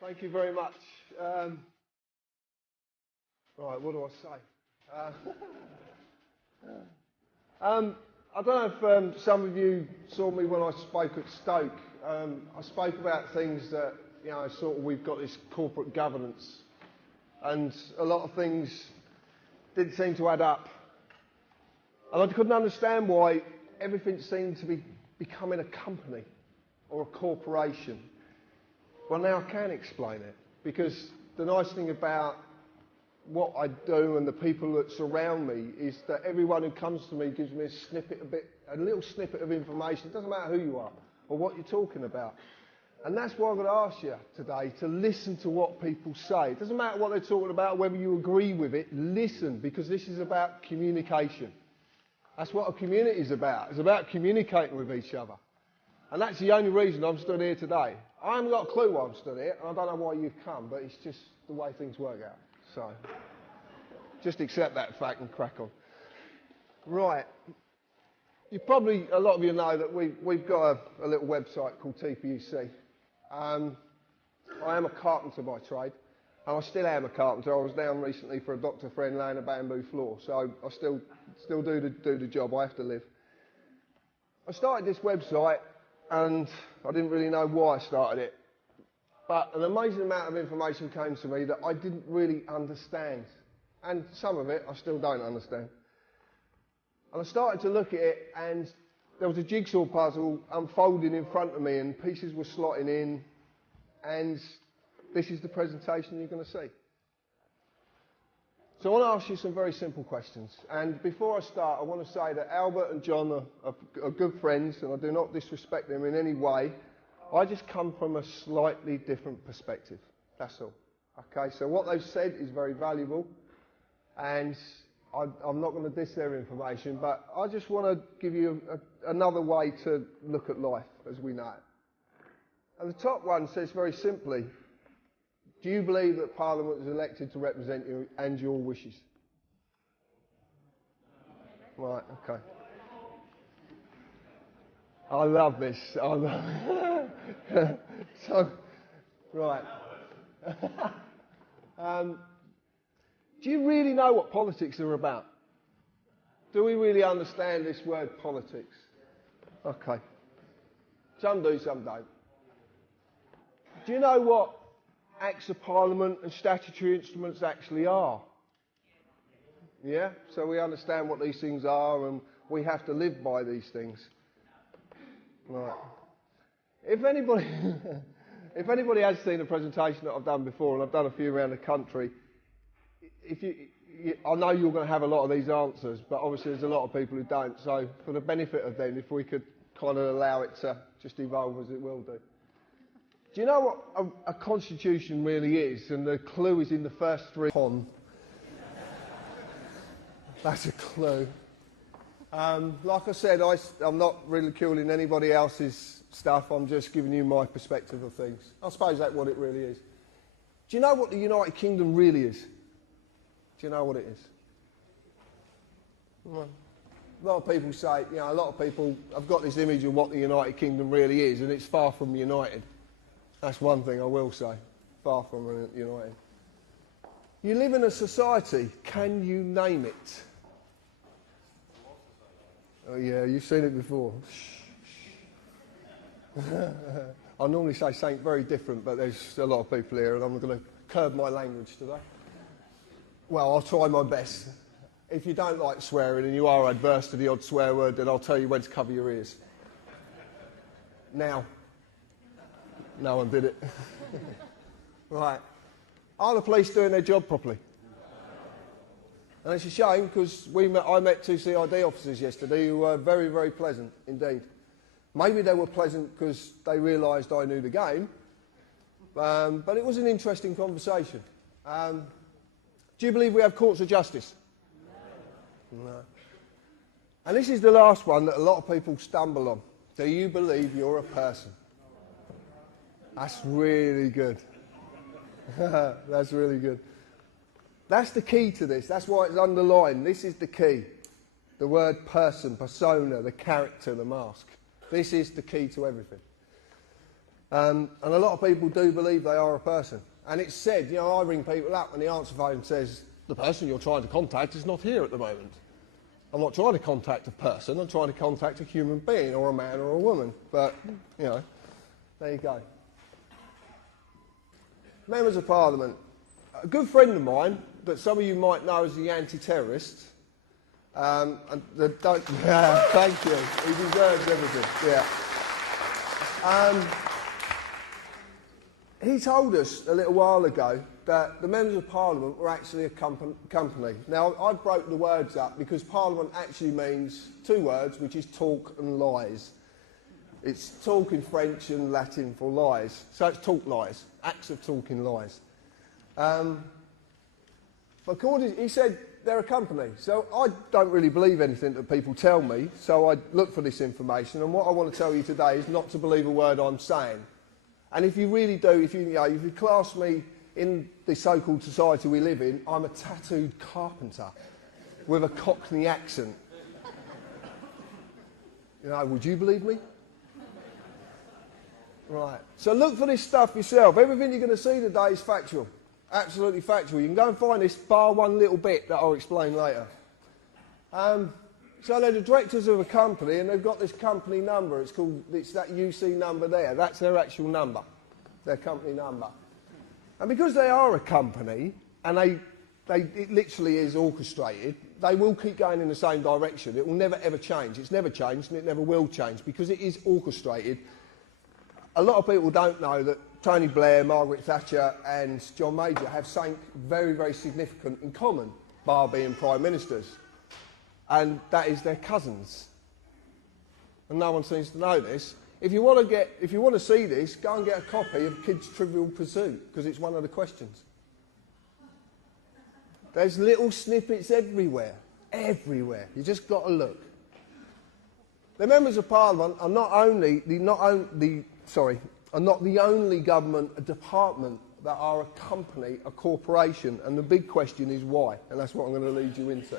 Thank you very much. Right, what do I say? I don't know if some of you saw me when I spoke at Stoke. I spoke about things that, you know, sort of we've got this corporate governance, and a lot of things didn't seem to add up. And I couldn't understand why everything seemed to be becoming a company or a corporation. Well, now I can explain it, because the nice thing about what I do and the people that surround me is that everyone who comes to me gives me a little snippet of information. It doesn't matter who you are or what you're talking about. And that's why I'm going to ask you today to listen to what people say. It doesn't matter what they're talking about, whether you agree with it, listen, because this is about communication. That's what a community is about. It's about communicating with each other. And that's the only reason I'm stood here today. I haven't got a clue why I'm stood here, and I don't know why you've come, but it's just the way things work out. So, just accept that fact and crack on. Right. A lot of you know that we've got a little website called TPUC. I am a carpenter by trade, and I still am a carpenter. I was down recently for a doctor friend laying a bamboo floor, so I still do the job. I have to live. I started this website, and I didn't really know why I started it. But an amazing amount of information came to me that I didn't really understand. And some of it I still don't understand. And I started to look at it, and there was a jigsaw puzzle unfolding in front of me, and pieces were slotting in, and this is the presentation you're going to see. So I want to ask you some very simple questions. And before I start, I want to say that Albert and John are good friends, and I do not disrespect them in any way. I just come from a slightly different perspective. That's all. Okay, so what they've said is very valuable, and I'm not going to diss their information, but I just want to give you another way to look at life as we know it. And the top one says very simply, do you believe that Parliament is elected to represent you and your wishes? Right, okay. I love this. So, right. Do you really know what politics are about? Do we really understand this word politics? Okay. Some do, some don't. Do you know what Acts of Parliament and statutory instruments actually are? Yeah? So we understand what these things are, and we have to live by these things. Right. If anybody has seen a presentation that I've done before, and I've done a few around the country, I know you're going to have a lot of these answers, but obviously there's a lot of people who don't. So for the benefit of them, if we could kind of allow it to just evolve as it will do. Do you know what a constitution really is? And the clue is in the first three. That's a clue. Like I said, I'm not ridiculing anybody else's stuff. I'm just giving you my perspective of things. I suppose that's what it really is. Do you know what the United Kingdom really is? Do you know what it is? Well, a lot of people say, you know, a lot of people have got this image of what the United Kingdom really is, and it's far from united. That's one thing I will say. Far from united. You live in a society. Can you name it? Oh yeah, you've seen it before. I normally say something very different, but there's a lot of people here, and I'm going to curb my language today. Well, I'll try my best. If you don't like swearing and you are adverse to the odd swear word, then I'll tell you when to cover your ears. Now. No one did it. Right. Are the police doing their job properly? And it's a shame because I met two CID officers yesterday who were very, very pleasant indeed. Maybe they were pleasant because they realised I knew the game, but it was an interesting conversation. Do you believe we have courts of justice? No. And this is the last one that a lot of people stumble on. Do you believe you're a person? That's really good. That's really good. That's the key to this. That's why it's underlined. This is the key. The word person, persona, the character, the mask. This is the key to everything. And a lot of people do believe they are a person. And it's said, I ring people up and the answer phone says, the person you're trying to contact is not here at the moment. I'm not trying to contact a person, I'm trying to contact a human being, or a man or a woman. But, there you go. Members of Parliament. A good friend of mine, that some of you might know as the anti-terrorist, thank you, he deserves everything, he told us a little while ago that the Members of Parliament were actually a company. Now, I broke the words up because Parliament actually means two words, which is talk and lies. It's talk in French and Latin for lies. So it's talk lies, acts of talking lies. He said they're a company. So I don't really believe anything that people tell me, so I look for this information. And what I want to tell you today is not to believe a word I'm saying. And if you really do, if you class me in the so-called society we live in, I'm a tattooed carpenter with a Cockney accent. Would you believe me? Right. So look for this stuff yourself. Everything you're going to see today is factual. Absolutely factual. You can go and find this, bar one little bit that I'll explain later. So they're the directors of a company and they've got this company number. It's that UC number there. That's their actual number, their company number. And because they are a company and it literally is orchestrated, they will keep going in the same direction. It will never ever change. It's never changed and it never will change because it is orchestrated. A lot of people don't know that Tony Blair, Margaret Thatcher and John Major have something very, very significant in common, bar being prime ministers. And that is their cousins. And no one seems to know this. If you want to see this, go and get a copy of Kids Trivial Pursuit, because it's one of the questions. There's little snippets everywhere. Everywhere. You just got to look. The Members of Parliament are not the only government department that are a company, a corporation, and the big question is why, and that's what I'm going to lead you into.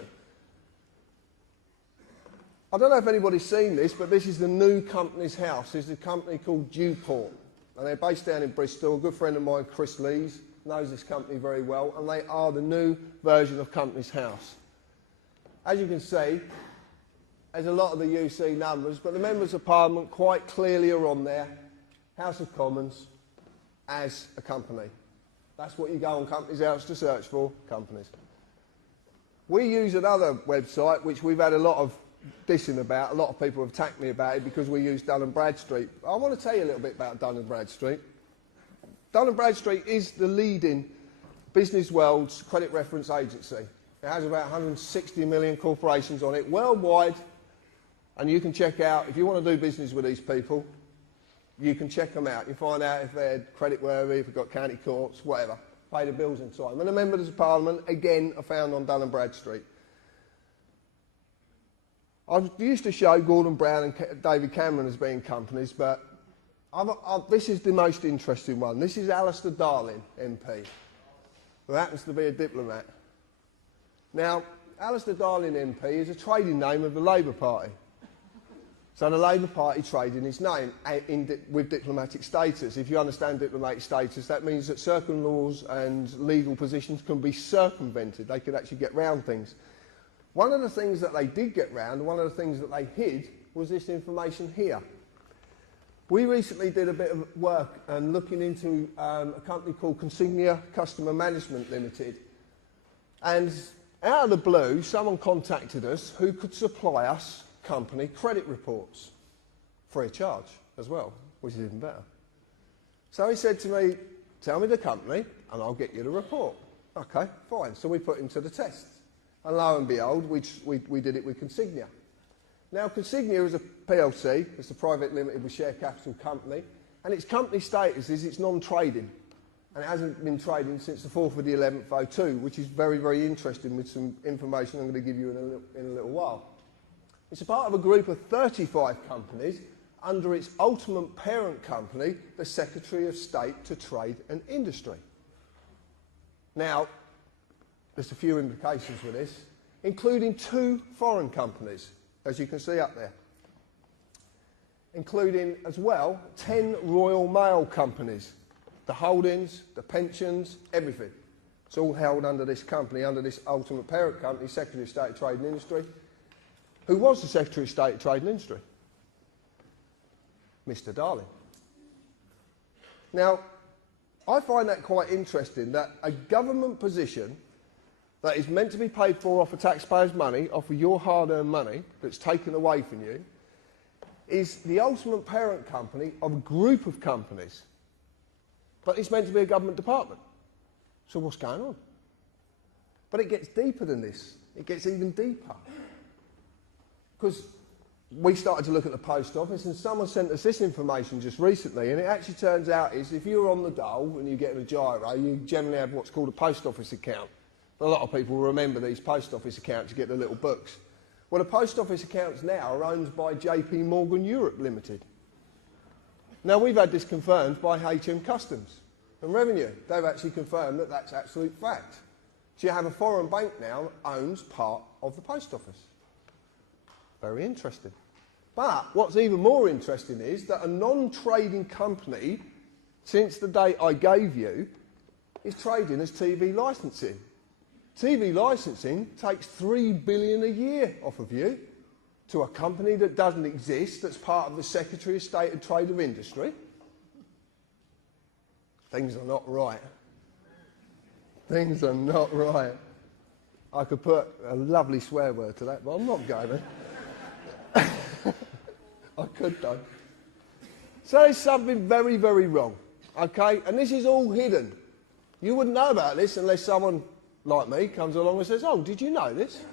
I don't know if anybody's seen this, but this is the new Companies House. This is a company called Dewport, and they're based down in Bristol. A good friend of mine, Chris Lees, knows this company very well, and they are the new version of Companies House. As you can see, there's a lot of the UC numbers, but the Members of Parliament quite clearly are on there. House of Commons as a company. That's what you go on Companies House to search for, companies. We use another website which we've had a lot of dissing about. A lot of people have attacked me about it because we use Dun & Bradstreet. I want to tell you a little bit about Dun & Bradstreet. Dun & Bradstreet is the leading business world's credit reference agency. It has about 160 million corporations on it worldwide, and you can check out, if you want to do business with these people, you can check them out. You find out if they're creditworthy, if they've got county courts, whatever. Pay the bills in time. And the Members of Parliament, again, are found on Dun & Bradstreet. I used to show Gordon Brown and David Cameron as being companies, but this is the most interesting one. This is Alistair Darling, MP, who happens to be a diplomat. Now, Alistair Darling MP is a trading name of the Labour Party. So the Labour Party trade in his name with diplomatic status. If you understand diplomatic status, that means that certain laws and legal positions can be circumvented. They can actually get round things. One of the things that they did get round, one of the things that they hid, was this information here. We recently did a bit of work and looking into a company called Consignia Customer Management Limited. And out of the blue, someone contacted us who could supply us company credit reports free of charge as well, which is even better. So he said to me, tell me the company and I'll get you the report. Okay, fine. So we put him to the test. And lo and behold, we did it with Consignia. Now, Consignia is a PLC, it's a private limited with share capital company, and its company status is it's non-trading. And it hasn't been trading since the 4th of the 11th, 2002, which is very, very interesting with some information I'm going to give you in a little while. It's a part of a group of 35 companies under its ultimate parent company, the Secretary of State to Trade and Industry. Now, there's a few implications with this, including 2 foreign companies, as you can see up there, including as well 10 Royal Mail companies, the holdings, the pensions, everything. It's all held under this company, under this ultimate parent company, Secretary of State of Trade and Industry. Who was the Secretary of State of Trade and Industry? Mr. Darling. Now, I find that quite interesting, that a government position that is meant to be paid for off of taxpayers' money, off of your hard-earned money that's taken away from you, is the ultimate parent company of a group of companies. But it's meant to be a government department. So what's going on? But it gets deeper than this. It gets even deeper. Because we started to look at the post office, and someone sent us this information just recently, and it actually turns out is if you're on the dole and you're getting a gyro, you generally have what's called a post office account. A lot of people remember these post office accounts, you get the little books. Well, the post office accounts now are owned by JP Morgan Europe Limited. Now, we've had this confirmed by HM Customs and Revenue. They've actually confirmed that that's absolute fact. So you have a foreign bank now that owns part of the post office. Very interesting. But what's even more interesting is that a non-trading company, since the date I gave you, is trading as TV licensing. TV licensing takes $3 billion a year off of you to a company that doesn't exist, that's part of the Secretary of State of Trade and Industry. Things are not right. Things are not right. I could put a lovely swear word to that, but I'm not going to. I could though. So there's something very, very wrong, okay? And this is all hidden. You wouldn't know about this unless someone like me comes along and says, oh, did you know this?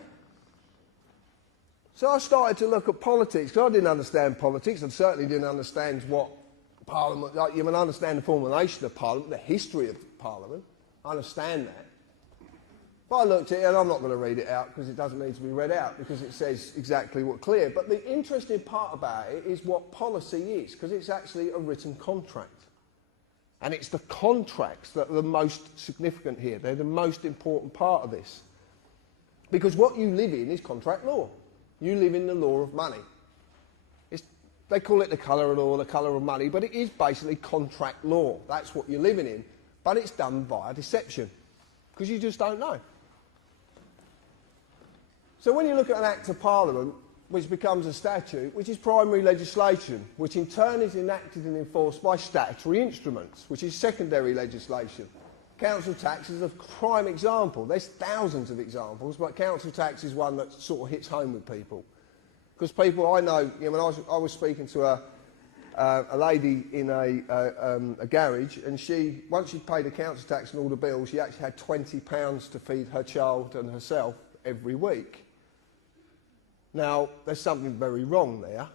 So I started to look at politics, because I didn't understand politics, and certainly didn't understand what Parliament, like, you can understand the formulation of Parliament, the history of Parliament, I understand that. But I looked at it, and I'm not going to read it out, because it doesn't need to be read out, because it says exactly what's clear. But the interesting part about it is what policy is, because it's actually a written contract. And it's the contracts that are the most significant here. They're the most important part of this. Because what you live in is contract law. You live in the law of money. They call it the colour of law, the colour of money, but it is basically contract law. That's what you're living in. But it's done via deception, because you just don't know. So when you look at an Act of Parliament, which becomes a statute, which is primary legislation, which in turn is enacted and enforced by statutory instruments, which is secondary legislation. Council tax is a prime example. There's thousands of examples, but council tax is one that sort of hits home with people. Because people I know, when I was speaking to a lady in a garage, and once she'd paid the council tax and all the bills, she actually had £20 to feed her child and herself every week. Now, there's something very wrong there,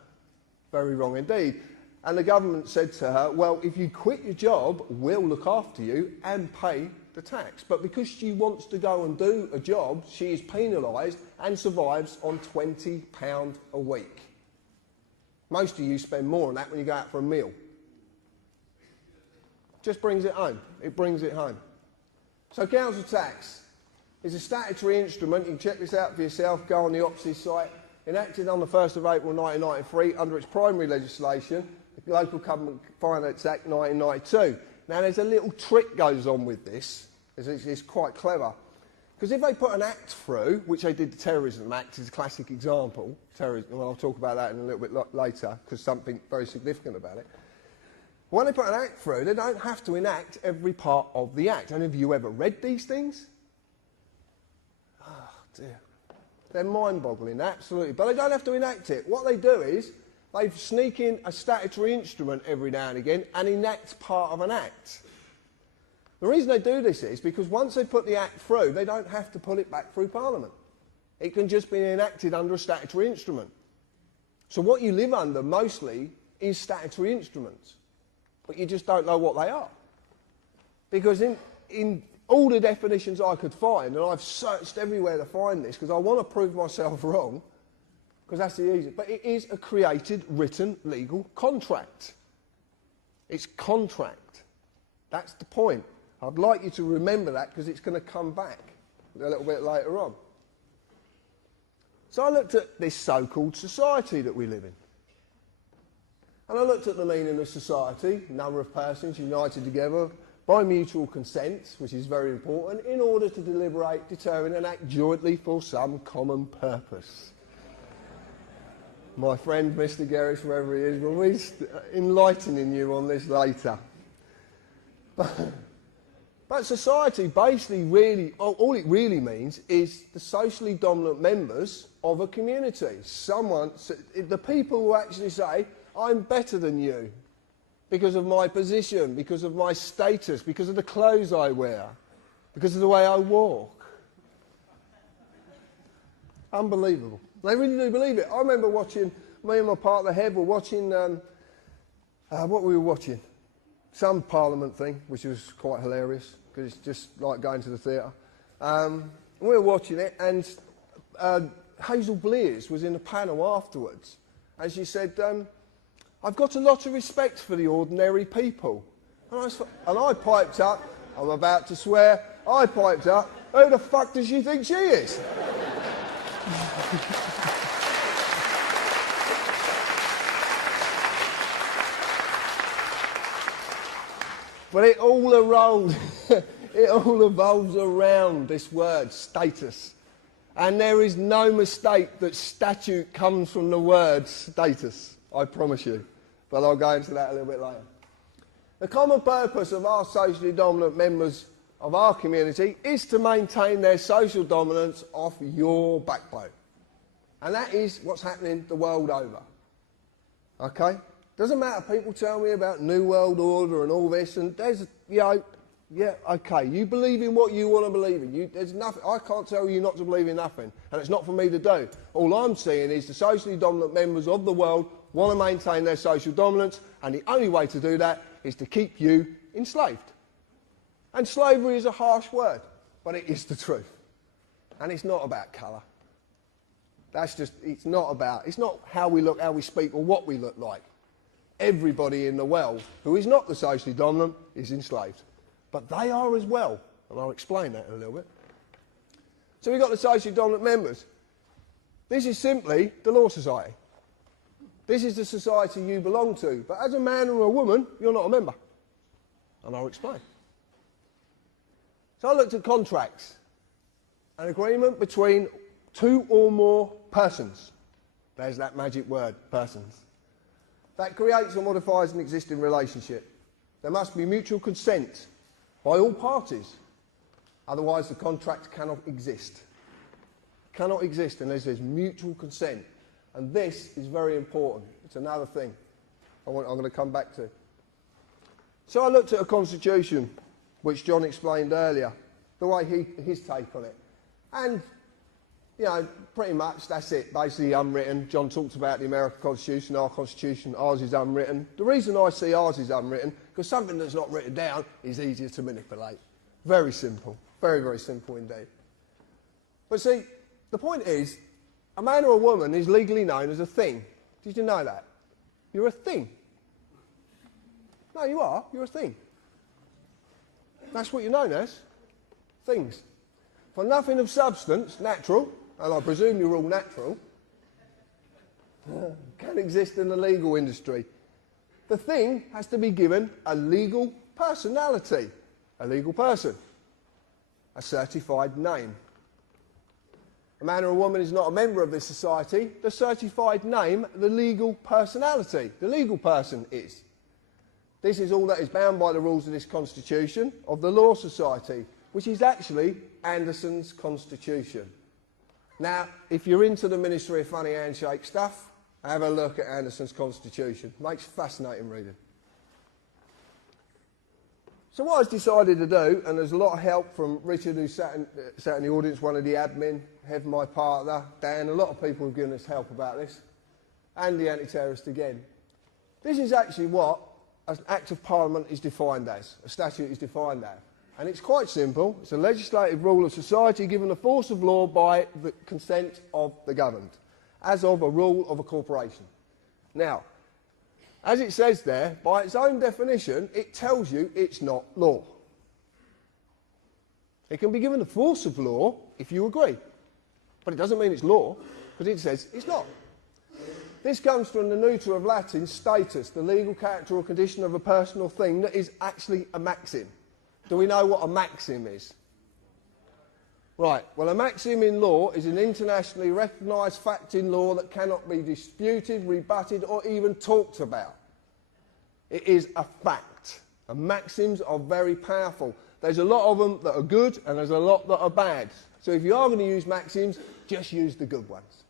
very wrong indeed. And the government said to her, well, if you quit your job, we'll look after you and pay the tax. But because she wants to go and do a job, she is penalised and survives on £20 a week. Most of you spend more on that when you go out for a meal. Just brings it home. It brings it home. So council tax is a statutory instrument. You can check this out for yourself. Go on the OPSI site. Enacted on the 1st of April 1993 under its primary legislation, the Local Government Finance Act 1992. Now there's a little trick goes on with this. It's quite clever. Because if they put an act through, which they did the Terrorism Act is a classic example, terrorism, well, I'll talk about that in a little bit later, because something very significant about it. When they put an act through, they don't have to enact every part of the act. And have you ever read these things? Oh, dear. They're mind-boggling, absolutely. But they don't have to enact it. What they do is they sneak in a statutory instrument every now and again and enact part of an act. The reason they do this is because once they put the act through, they don't have to put it back through Parliament. It can just be enacted under a statutory instrument. So what you live under mostly is statutory instruments, but you just don't know what they are. Because in all the definitions I could find, and I've searched everywhere to find this, because I want to prove myself wrong, because that's the easiest, but it is a created, written, legal contract. It's contract. That's the point. I'd like you to remember that, because it's going to come back a little bit later on. So I looked at this so-called society that we live in. And I looked at the meaning of society, number of persons united together by mutual consent, which is very important, in order to deliberate, determine and act jointly for some common purpose. My friend Mr. Gerrish, wherever he is, will be enlightening you on this later. But society basically really, all it really means is the socially dominant members of a community. The people who actually say, I'm better than you because of my position, because of my status, because of the clothes I wear, because of the way I walk. Unbelievable. They really do believe it. I remember watching, me and my partner Hev were watching, what were we watching? Some Parliament thing, which was quite hilarious, because it's just like going to the theatre. We were watching it, and Hazel Blears was in the panel afterwards, and she said, I've got a lot of respect for the ordinary people. And I piped up, I'm about to swear, I piped up, who the fuck does she think she is? But it all evolves around this word, status. And there is no mistake that statute comes from the word status, I promise you. But I'll go into that a little bit later. The common purpose of our socially dominant members of our community is to maintain their social dominance off your backbone. And that is what's happening the world over. Okay? Doesn't matter, people tell me about New World Order and all this, and there's, yeah, okay, you believe in what you want to believe in. There's nothing, I can't tell you not to believe in nothing, and it's not for me to do. All I'm saying is the socially dominant members of the world want to maintain their social dominance, and the only way to do that is to keep you enslaved. And slavery is a harsh word, but it is the truth. And it's not about colour. It's not how we look, how we speak, or what we look like. Everybody in the world who is not the socially dominant is enslaved. But they are as well, and I'll explain that in a little bit. So we've got the socially dominant members. This is simply the Law Society. This is the society you belong to. But as a man or a woman, you're not a member. And I'll explain. So I looked at contracts. An agreement between two or more persons. There's that magic word, persons. That creates or modifies an existing relationship. There must be mutual consent by all parties. Otherwise the contract cannot exist. Cannot exist unless there's mutual consent. And this is very important. It's another thing I'm going to come back to. So I looked at a constitution, which John explained earlier, the way his take on it. And, you know, pretty much that's it, basically unwritten. John talked about the American Constitution, our Constitution, ours is unwritten. The reason I see ours is unwritten, because something that's not written down is easier to manipulate. Very simple. Very, very simple indeed. But see, the point is, a man or a woman is legally known as a thing. Did you know that? You're a thing. No, you are. You're a thing. That's what you're known as. Things. For nothing of substance, natural, and I presume you're all natural, can exist in the legal industry. The thing has to be given a legal personality. A legal person. A certified name. A man or a woman is not a member of this society. The certified name, the legal personality. The legal person is. This is all that is bound by the rules of this constitution of the Law Society, which is actually Anderson's constitution. Now, if you're into the Ministry of Funny Handshake stuff, have a look at Anderson's constitution. Makes fascinating reading. So what I've decided to do, and there's a lot of help from Richard, who sat in the audience, one of the admin, Hev, my partner, Dan, a lot of people have given us help about this, and the anti-terrorist again. This is actually what an Act of Parliament is defined as, a statute is defined as. And it's quite simple. It's a legislative rule of society given the force of law by the consent of the governed, as of a rule of a corporation. Now, as it says there, by its own definition, it tells you it's not law. It can be given the force of law if you agree, but it doesn't mean it's law, because it says it's not. This comes from the neuter of Latin status, the legal character or condition of a person or thing that is actually a maxim. Do we know what a maxim is? Right, well, a maxim in law is an internationally recognised fact in law that cannot be disputed, rebutted or even talked about. It is a fact. And maxims are very powerful. There's a lot of them that are good and there's a lot that are bad. So if you are going to use maxims, just use the good ones.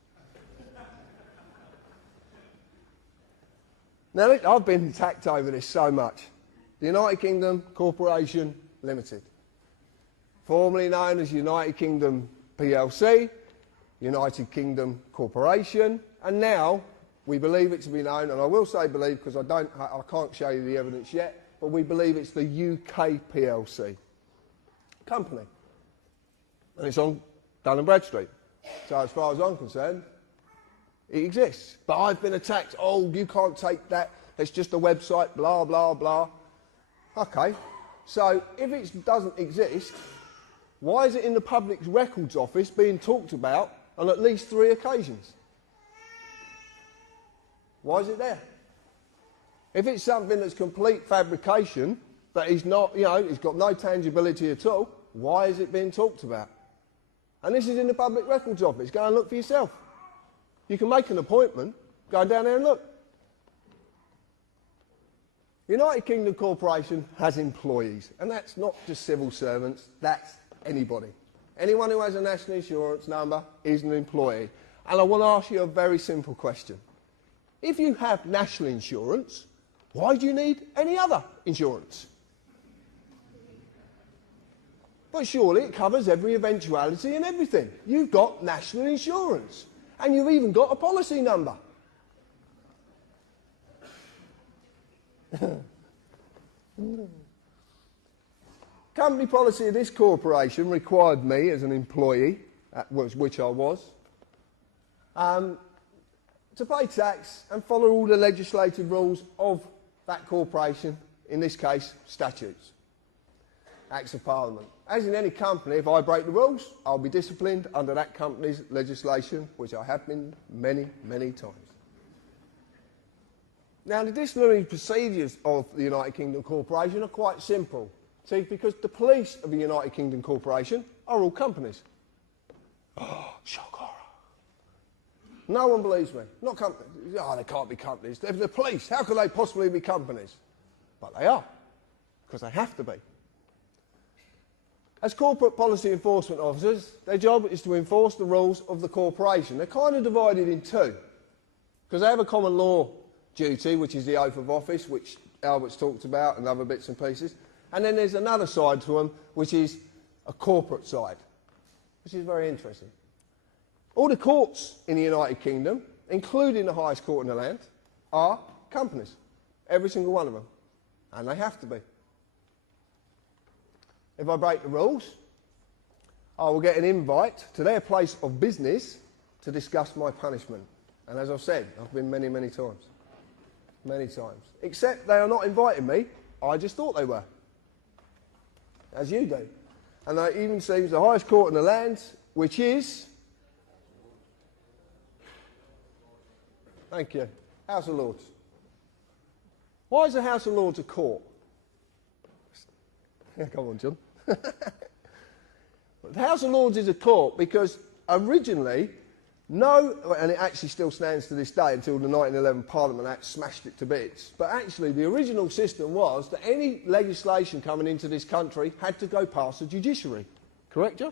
Now, I've been attacked over this so much. The United Kingdom Corporation Limited, formerly known as United Kingdom PLC, United Kingdom Corporation, and now we believe it to be known, and I will say believe because I can't show you the evidence yet, but we believe it's the UK PLC company, and it's on Dun & Bradstreet. So as far as I'm concerned, it exists. But I've been attacked. Oh, you can't take that. It's just a website. Blah blah blah. Okay. So if it doesn't exist, why is it in the Public Records Office being talked about on at least 3 occasions? Why is it there? If it's something that's complete fabrication, that is not, it's got no tangibility at all, why is it being talked about? And this is in the Public Records Office. Go and look for yourself. You can make an appointment, go down there and look. United Kingdom Corporation has employees, and that's not just civil servants, that's anybody. Anyone who has a national insurance number is an employee. And I want to ask you a very simple question. If you have national insurance, why do you need any other insurance? But surely it covers every eventuality and everything. You've got national insurance, and you've even got a policy number. Company policy of this corporation required me as an employee, which I was, to pay tax and follow all the legislative rules of that corporation, in this case, statutes, Acts of Parliament. As in any company, if I break the rules, I'll be disciplined under that company's legislation, which I have been many, many times. Now, the disciplinary procedures of the United Kingdom Corporation are quite simple. See, because the police of the United Kingdom Corporation are all companies. Oh, shock horror. No one believes me. Not companies. Oh, they can't be companies. They're the police. How could they possibly be companies? But they are, because they have to be. As corporate policy enforcement officers, their job is to enforce the rules of the corporation. They're kind of divided in two, because they have a common law duty, which is the oath of office, which Albert's talked about, and other bits and pieces. And then there's another side to them, which is a corporate side, which is very interesting. All the courts in the United Kingdom, including the highest court in the land, are companies. Every single one of them. And they have to be. If I break the rules, I will get an invite to their place of business to discuss my punishment. And as I've said, I've been many, many times. Many times. Except they are not inviting me. I just thought they were. As you do. And that even seems the highest court in the land, which is... Thank you. House of Lords. Why is the House of Lords a court? Come on, John. The House of Lords is a court because originally, and it actually still stands to this day until the 1911 Parliament Act smashed it to bits, but actually the original system was that any legislation coming into this country had to go past the judiciary. Correct, John?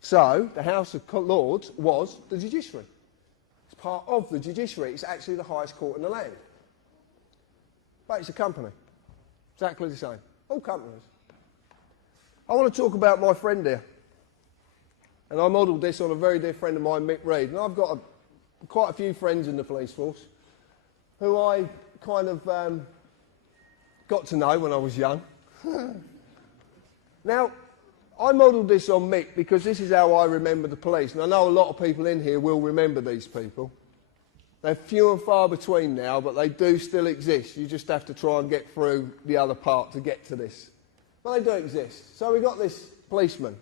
So, the House of Lords was the judiciary. It's part of the judiciary. It's actually the highest court in the land. But it's a company. Exactly the same. All companies. I want to talk about my friend here. And I modelled this on a very dear friend of mine, Mick Reed. And I've got quite a few friends in the police force who I kind of got to know when I was young. Now, I modelled this on Mick because this is how I remember the police. And I know a lot of people in here will remember these people. They're few and far between now, but they do still exist. You just have to try and get through the other part to get to this. But they do exist. So we got this policeman.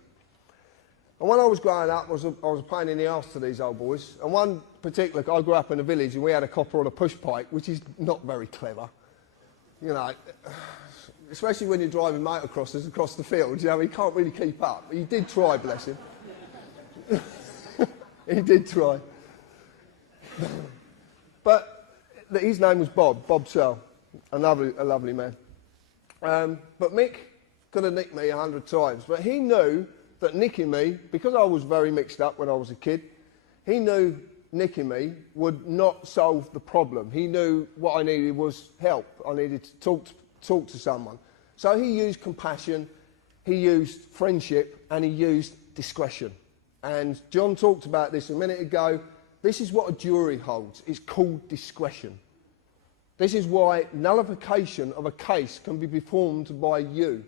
And when I was growing up, I was a pain in the arse to these old boys. And one particular, I grew up in a village and we had a copper on a push pike, which is not very clever. You know, especially when you're driving motocrossers across the field, you know, he can't really keep up. He did try, bless him. He did try. But his name was Bob Searle, a lovely man. But Mick could have nicked me 100 times, but he knew that nicking me, because I was very mixed up when I was a kid, he knew nicking me would not solve the problem. He knew what I needed was help. I needed to talk to someone. So he used compassion, he used friendship, and he used discretion. And John talked about this a minute ago. This is what a jury holds. It's called discretion. This is why nullification of a case can be performed by you,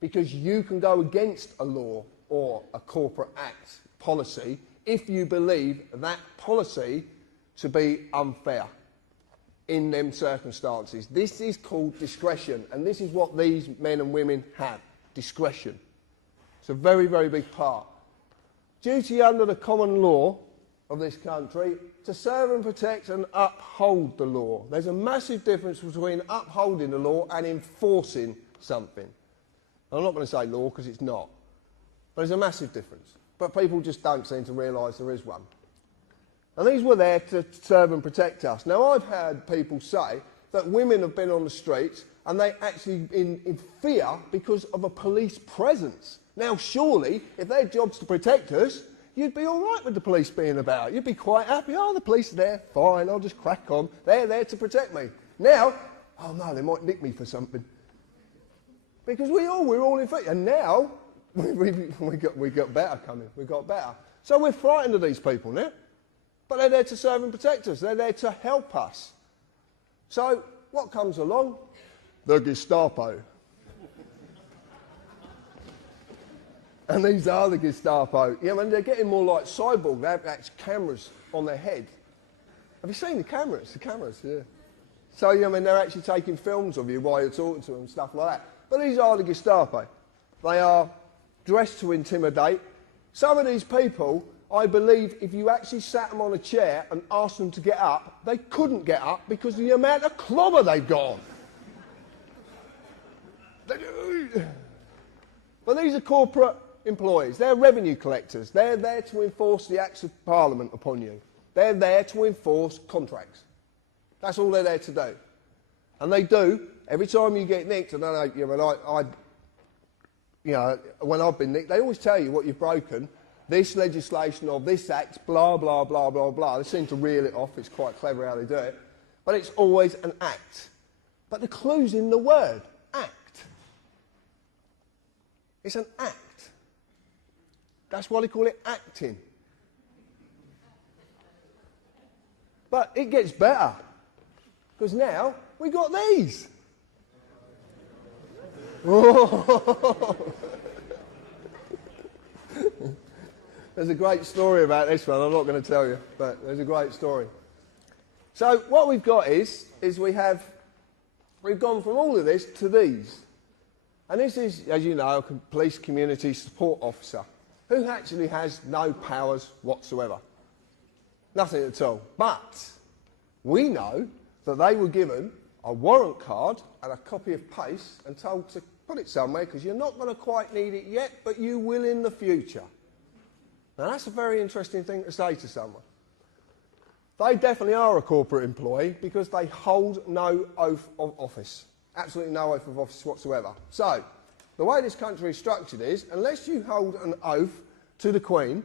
because you can go against a law or a corporate act policy if you believe that policy to be unfair in them circumstances. This is called discretion, and this is what these men and women have, discretion. It's a very, very big part. Duty under the common law of this country to serve and protect and uphold the law. There's a massive difference between upholding the law and enforcing something. I'm not going to say law because it's not, but there's a massive difference. But people just don't seem to realise there is one. And these were there to serve and protect us. Now, I've heard people say that women have been on the streets and they actually in fear because of a police presence. Now, surely, if their job's to protect us, you'd be all right with the police being about. You'd be quite happy. Oh, the police are there. Fine, I'll just crack on. They're there to protect me. Now, oh no, they might nick me for something. Because we're all in fear. And now, we got better coming. We got better. So we're frightened of these people now. But they're there to serve and protect us. They're there to help us. So what comes along? The Gestapo. And these are the Gestapo. Yeah, I mean, they're getting more like cyborg. They have actually cameras on their head. Have you seen the cameras? The cameras, yeah. So, yeah, I mean, they're actually taking films of you while you're talking to them and stuff like that. But these are the Gestapo. They are dressed to intimidate. Some of these people, I believe, if you actually sat them on a chair and asked them to get up, they couldn't get up because of the amount of clobber they've got on. But these are corporate employees. They're revenue collectors. They're there to enforce the acts of Parliament upon you. They're there to enforce contracts. That's all they're there to do. And they do. Every time you get nicked, I don't know, you know, when I've been nicked, they always tell you what you've broken. This legislation of this act, blah, blah, blah, blah, blah. They seem to reel it off. It's quite clever how they do it. But it's always an act. But the clue's in the word, act. It's an act. That's why they call it acting. But it gets better. Because now we've got these. There's a great story about this one. I'm not going to tell you, but there's a great story. So what we've got is we've gone from all of this to these. And this is, as you know, a police community support officer who actually has no powers whatsoever. Nothing at all. But we know that they were given a warrant card and a copy of PACE and told to put it somewhere because you're not going to quite need it yet, but you will in the future. Now that's a very interesting thing to say to someone. They definitely are a corporate employee because they hold no oath of office. Absolutely no oath of office whatsoever. So, the way this country is structured is, unless you hold an oath to the Queen,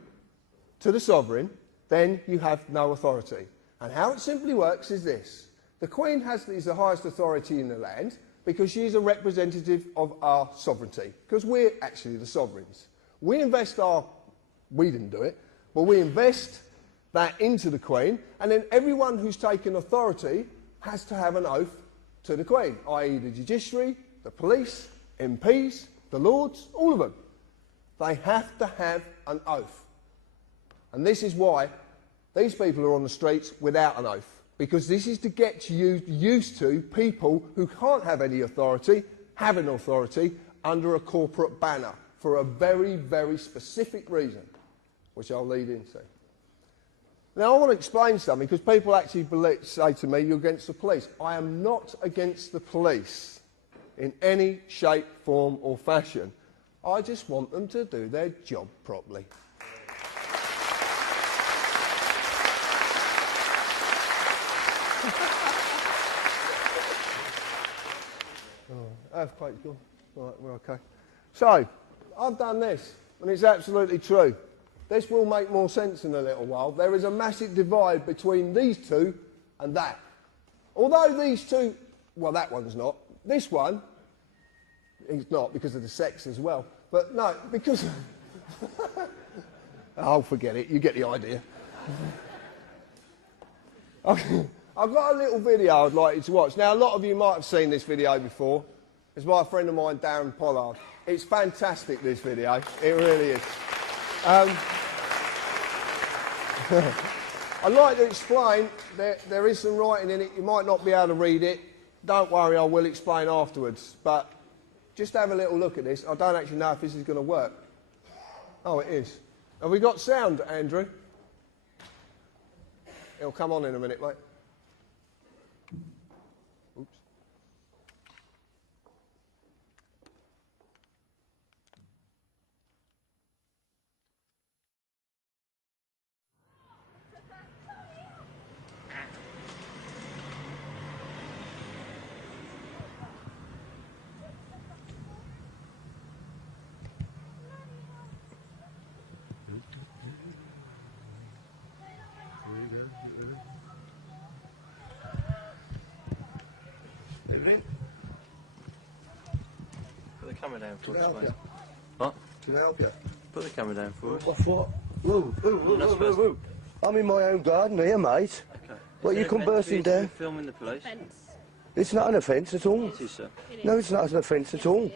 to the Sovereign, then you have no authority. And how it simply works is this. The Queen is the highest authority in the land. because she's a representative of our sovereignty, because we're actually the sovereigns. We invest we didn't do it, but we invest that into the Queen, and then everyone who's taken authority has to have an oath to the Queen, i.e. the judiciary, the police, MPs, the Lords, all of them. They have to have an oath. And this is why these people are on the streets without an oath, because this is to get you used to people who can't have any authority, having authority under a corporate banner for a very, very specific reason, which I'll lead into. Now, I want to explain something, because people actually say to me, you're against the police. I am not against the police in any shape, form or fashion. I just want them to do their job properly. Earthquake's gone. Right, we're okay. So, I've done this, and it's absolutely true. This will make more sense in a little while. There is a massive divide between these two and that. Although these two, well, that one's not. This one, it's not because of the sex as well. But no, because... oh, forget it. You get the idea. I've got a little video I'd like you to watch. Now, a lot of you might have seen this video before. It's by a friend of mine, Darren Pollard. It's fantastic, this video. It really is. I'd like to explain, there is some writing in it. You might not be able to read it. Don't worry, I will explain afterwards. But just have a little look at this. I don't actually know if this is going to work. Oh, it is. Have we got sound, Andrew? It'll come on in a minute, mate. Oops. Put the camera down for us, mate. What? Can I help you? Put the camera down for us. What? Whoa. I'm in my own garden here, mate. Okay. What, you come bursting down? Filming the police? It's not an offence at all. It is, sir. No, it's not an offence at all.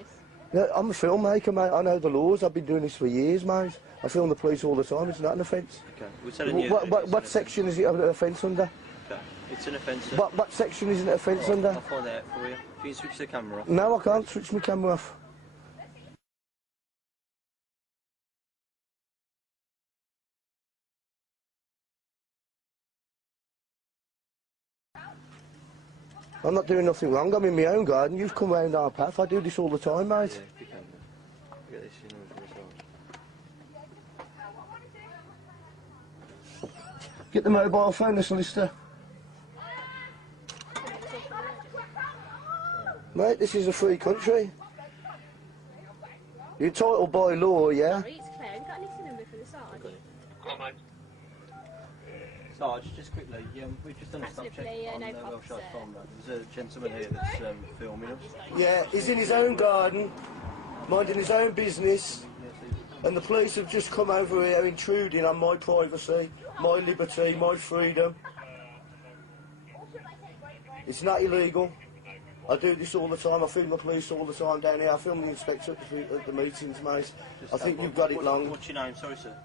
No, I'm a filmmaker, mate. I know the laws. I've been doing this for years, mate. I film the police all the time. It's not an offence. Okay. We're telling you. What section is it an offence under? Okay. It's an offence, sir. What section is it an offence under? I'll find out for you. If you can switch the camera off. No, I can't switch my camera off. I'm not doing nothing wrong. I'm in my own garden. You've come round our path. I do this all the time, mate. Yeah, if you can. Get this in with yourself. Get the mobile phone, the solicitor. Mate, this is a free country. You're entitled by law, yeah? Sorry, it's Claire. Have you got a listening number for the Sarge? Sarge, just quickly, we've just done a stop check on no the problem, Welsh sir. Farm. There's a gentleman here that's filming us. Yeah, he's in his own garden, minding his own business, and the police have just come over here intruding on my privacy, my liberty, my freedom. It's not illegal. I do this all the time. I film the police all the time down here. I film the inspector at the meetings, mate. I think you've got it long. What's your name? Sorry, sir.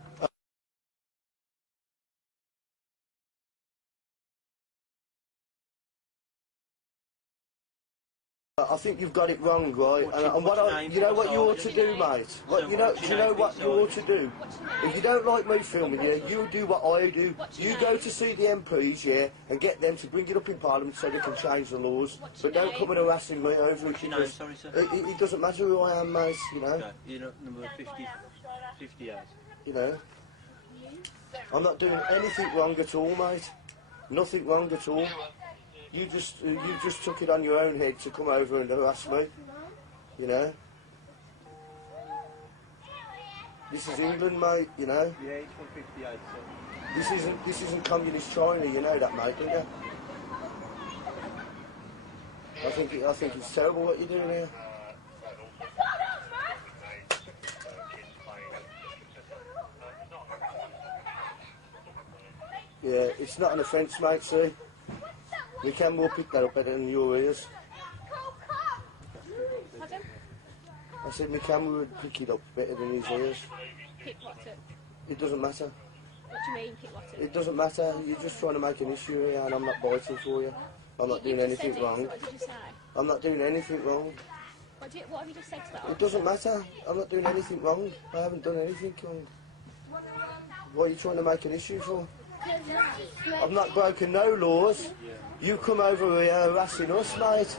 I think you've got it wrong, right? And what you know what you ought to do, mate? What, do you know what you ought to do? If you don't like me filming you, you do what I do. You go to see the MPs, yeah, and get them to bring it up in Parliament so they can change the laws. But don't come and harassing me over it. Sorry, sir. It doesn't matter who I am, mate, you know. Okay. You're number 58. You know. I'm not doing anything wrong at all, mate. Nothing wrong at all. You just took it on your own head to come over and harass me, you know. This is England, mate, you know. Yeah, it's from 58, sir. This isn't communist China, you know that, mate, don't you? I think it's terrible what you're doing here. Yeah, it's not an offence, mate, see? We can more pick that up better than your ears. Pardon? I said my camera would pick it up better than his ears. Pick what up? It doesn't matter. What do you mean, pick what up? It doesn't matter. You're just trying to make an issue here and I'm not biting for you. I'm not doing anything wrong. What did you say? I'm not doing anything wrong. What have you just said to that? It doesn't matter. I'm not doing anything wrong. I haven't done anything wrong. What are you trying to make an issue for? I've not broken no laws. You come over here harassing us, mate.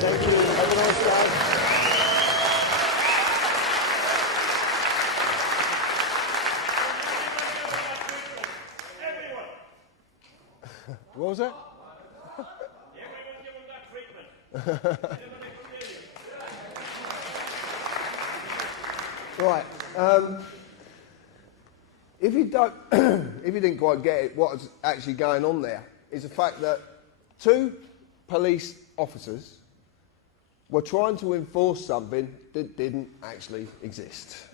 Thank you. Have a nice day. What was that? Right. If you don't, if you didn't quite get it, what's actually going on there is the fact that 2 police officers were trying to enforce something that didn't actually exist.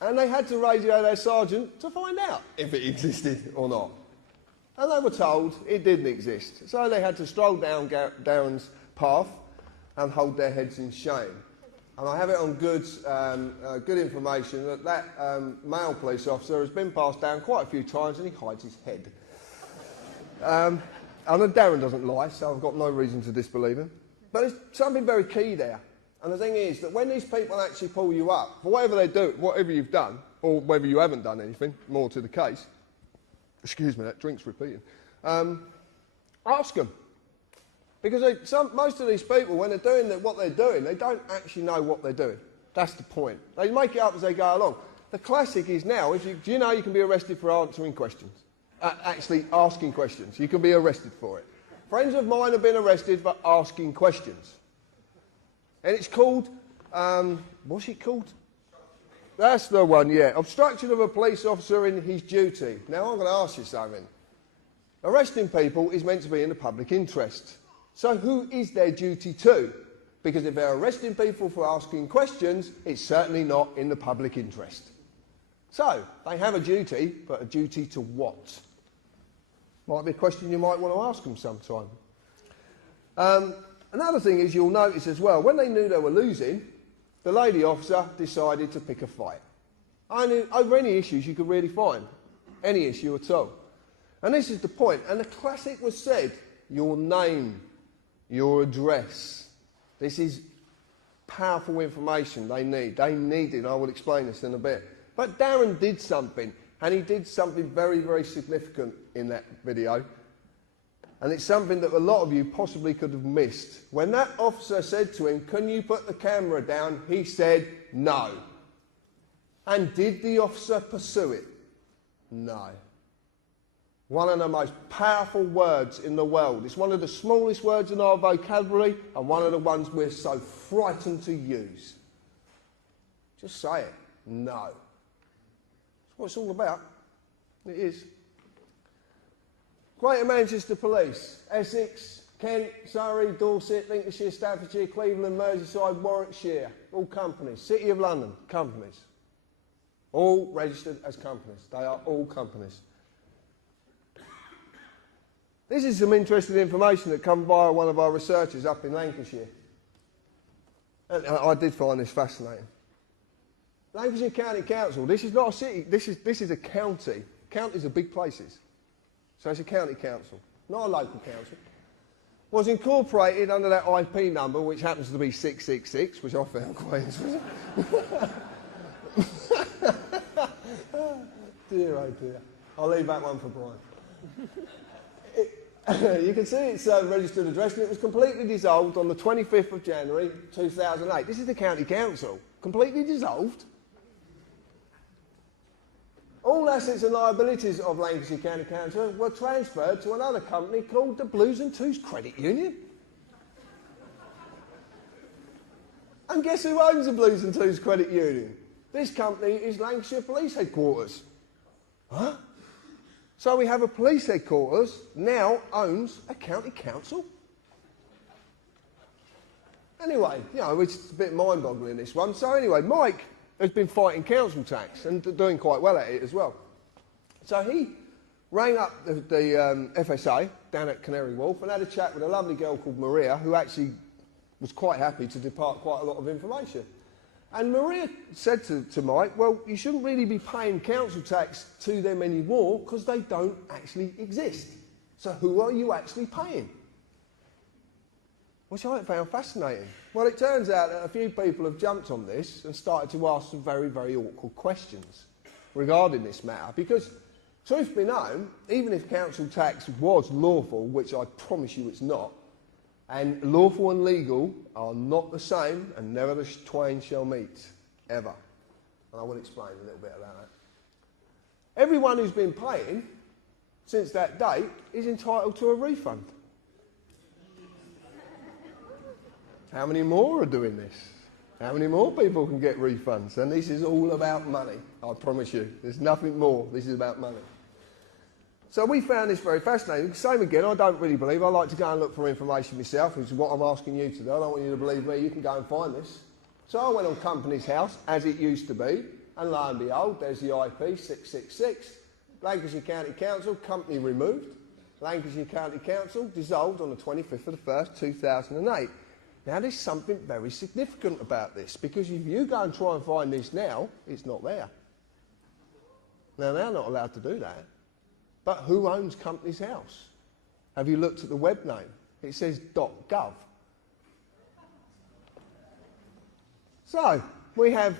And they had to radio their sergeant to find out if it existed or not. And they were told it didn't exist. So they had to stroll down Darren's path and hold their heads in shame. And I have it on good information that male police officer has been passed down quite a few times and he hides his head. I know Darren doesn't lie, so I've got no reason to disbelieve him. But there's something very key there. And the thing is that when these people actually pull you up, for whatever they do, whatever you've done, or whether you haven't done anything, more to the case, excuse me, that drink's repeating, ask them. Because most of these people, when they're doing what they're doing, they don't actually know what they're doing. That's the point. They make it up as they go along. The classic is now, do you know you can be arrested for answering questions? Actually asking questions. You can be arrested for it. Friends of mine have been arrested for asking questions. And it's called, what's it called? That's the one, yeah. Obstruction of a police officer in his duty. Now I'm going to ask you something. Arresting people is meant to be in the public interest. So who is their duty to? Because if they're arresting people for asking questions, it's certainly not in the public interest. So, they have a duty, but a duty to what? Might be a question you might want to ask them sometime. Another thing is you'll notice as well, when they knew they were losing, the lady officer decided to pick a fight. Over any issues you could really find. Any issue at all. And this is the point. And the classic was said, your name, your address. This is powerful information they need. They need it, and I will explain this in a bit. But Darren did something, and he did something very, very significant in that video. And it's something that a lot of you possibly could have missed. When that officer said to him, "Can you put the camera down?" he said, "No." And did the officer pursue it? No. One of the most powerful words in the world. It's one of the smallest words in our vocabulary and one of the ones we're so frightened to use. Just say it. No. That's what it's all about. It is. Greater Manchester Police, Essex, Kent, Surrey, Dorset, Lincolnshire, Staffordshire, Cleveland, Merseyside, Warwickshire, all companies. City of London, companies. All registered as companies. They are all companies. This is some interesting information that come via one of our researchers up in Lancashire. And I did find this fascinating. Lancashire County Council, this is not a city, this is a county. Counties are big places. So it's a county council, not a local council. Was incorporated under that IP number, which happens to be 666, which I found quite interesting. Dear, oh dear. I'll leave that one for Brian. You can see it's a registered address, and it was completely dissolved on the 25th of January 2008. This is the county council. Completely dissolved. All assets and liabilities of Lancashire County Council were transferred to another company called the Blues and Twos Credit Union. And guess who owns the Blues and Twos Credit Union? This company is Lancashire Police Headquarters. Huh? So we have a police headquarters now owns a county council? Anyway, you know, it's a bit mind-boggling, this one. So anyway, Mike has been fighting council tax and doing quite well at it as well. So he rang up the FSA down at Canary Wharf and had a chat with a lovely girl called Maria, who actually was quite happy to depart quite a lot of information. And Maria said to Mike, well, you shouldn't really be paying council tax to them anymore because they don't actually exist. So who are you actually paying? Which I found fascinating. Well, it turns out that a few people have jumped on this and started to ask some very, very awkward questions regarding this matter. Because, truth be known, even if council tax was lawful, which I promise you it's not, and lawful and legal are not the same, and never the twain shall meet, ever. And I will explain a little bit about that. Everyone who's been paying since that date is entitled to a refund. How many more are doing this? How many more people can get refunds? And this is all about money, I promise you. There's nothing more. This is about money. So we found this very fascinating. Same again, I don't really believe. I like to go and look for information myself, which is what I'm asking you to do. I don't want you to believe me. You can go and find this. So I went on Companies House, as it used to be, and lo and behold, there's the IP 666. Lancashire County Council, company removed. Lancashire County Council dissolved on the 25th of the 1st, 2008. Now, there's something very significant about this, because if you go and try and find this now, it's not there. Now, they're not allowed to do that. But who owns Companies House? Have you looked at the web name? It says .gov. So, we have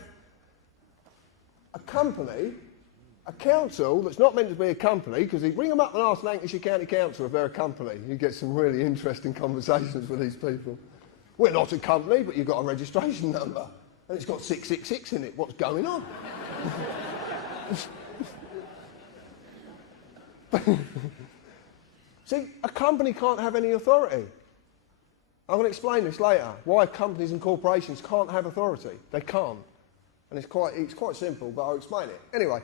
a company, a council that's not meant to be a company, because you bring them up and ask Lancashire County Council if they're a company. You get some really interesting conversations with these people. We're not a company, but you've got a registration number. And it's got 666 in it. What's going on? See, a company can't have any authority. I'm going to explain this later, why companies and corporations can't have authority. They can't. And it's quite simple, but I'll explain it. Anyway,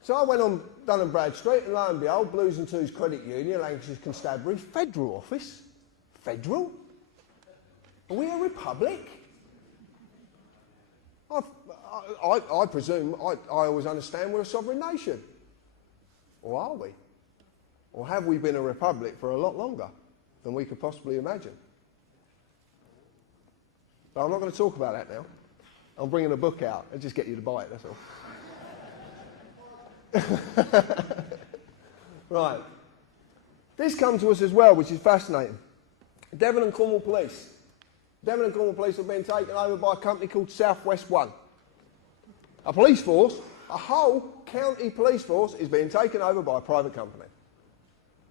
so I went on Dun & Bradstreet, and lo and behold, Blues and Twos Credit Union, Lancashire Constabulary, Federal Office. Federal? Are we a republic? I presume, I always understand we're a sovereign nation. Or are we? Or have we been a republic for a lot longer than we could possibly imagine? But I'm not going to talk about that now. I'm bringing a book out and just get you to buy it, that's all. Right. This comes to us as well, which is fascinating. Devon and Cornwall Police. Devon and Cornwall Police have been taken over by a company called South West One. A police force, a whole county police force, is being taken over by a private company.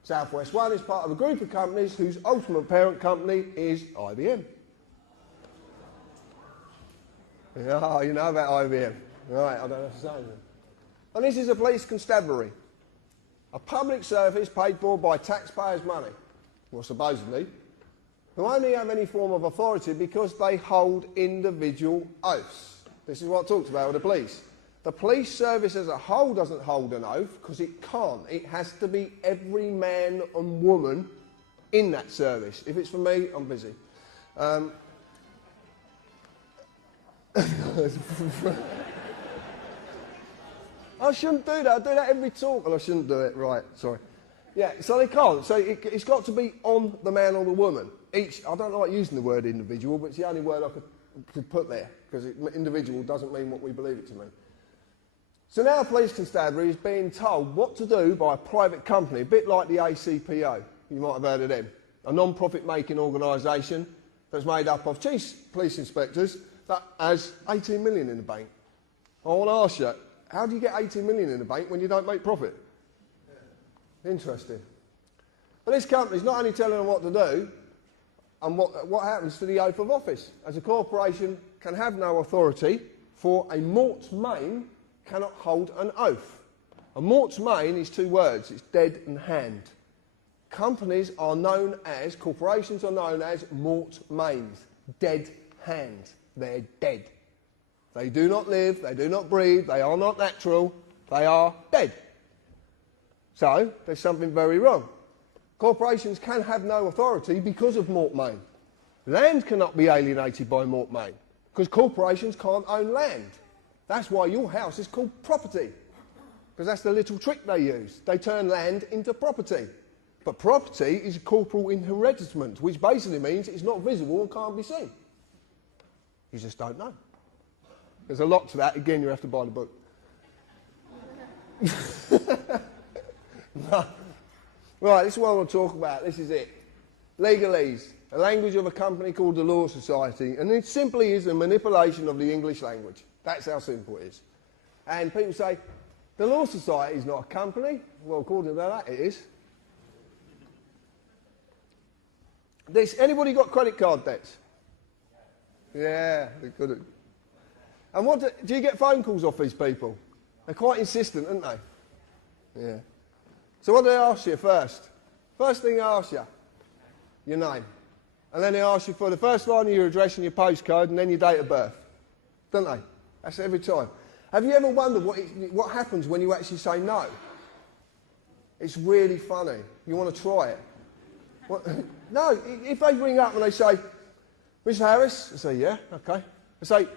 South West One is part of a group of companies whose ultimate parent company is IBM. Oh, you know about IBM. Right, I don't have to say anything. And this is a police constabulary. A public service paid for by taxpayers' money. Well, supposedly. Who only have any form of authority because they hold individual oaths. This is what I talked about with the police. The police service as a whole doesn't hold an oath because it can't. It has to be every man and woman in that service. If it's for me, I'm busy. I shouldn't do that. I do that every talk, and I shouldn't do it. Right, sorry. Yeah, so they can't. So it's got to be on the man or the woman. I don't like using the word individual, but it's the only word I could put there, because individual doesn't mean what we believe it to mean. So now Police Constabulary is being told what to do by a private company, a bit like the ACPO. You might have heard of them. A non-profit making organisation that's made up of chief police inspectors that has 18 million in the bank. I want to ask you, how do you get 18 million in the bank when you don't make profit? Interesting. But this company's not only telling them what to do, and what happens to the oath of office. As a corporation can have no authority, for a mort's main cannot hold an oath. A mort's main is two words, it's dead and hand. Companies are known as, corporations are known as mort mains, dead hand. They're dead. They do not live, they do not breathe, they are not natural, They are dead. So there's something very wrong. Corporations can have no authority because of mortmain. Land cannot be alienated by mortmain because corporations can't own land. That's why your house is called property, because that's the little trick they use. They turn land into property. But property is a corporal inheritance, which basically means it's not visible and can't be seen. You just don't know. There's a lot to that. Again, you have to buy the book. Right, this is what I want to talk about. This is it. Legalese, a language of a company called the Law Society, and it simply is a manipulation of the English language. That's how simple it is. And people say, the Law Society is not a company. Well, according to that, it is. Anybody got credit card debts? Yeah, they couldn't. And do you get phone calls off these people? They're quite insistent, aren't they? Yeah. So what do they ask you first? First thing they ask you, your name. And then they ask you for the first line of your address and your postcode and then your date of birth. Don't they? That's every time. Have you ever wondered what happens when you actually say no? It's really funny. You want to try it. No, if they ring up and they say, Mr. Harris, I say, yeah, okay. I say,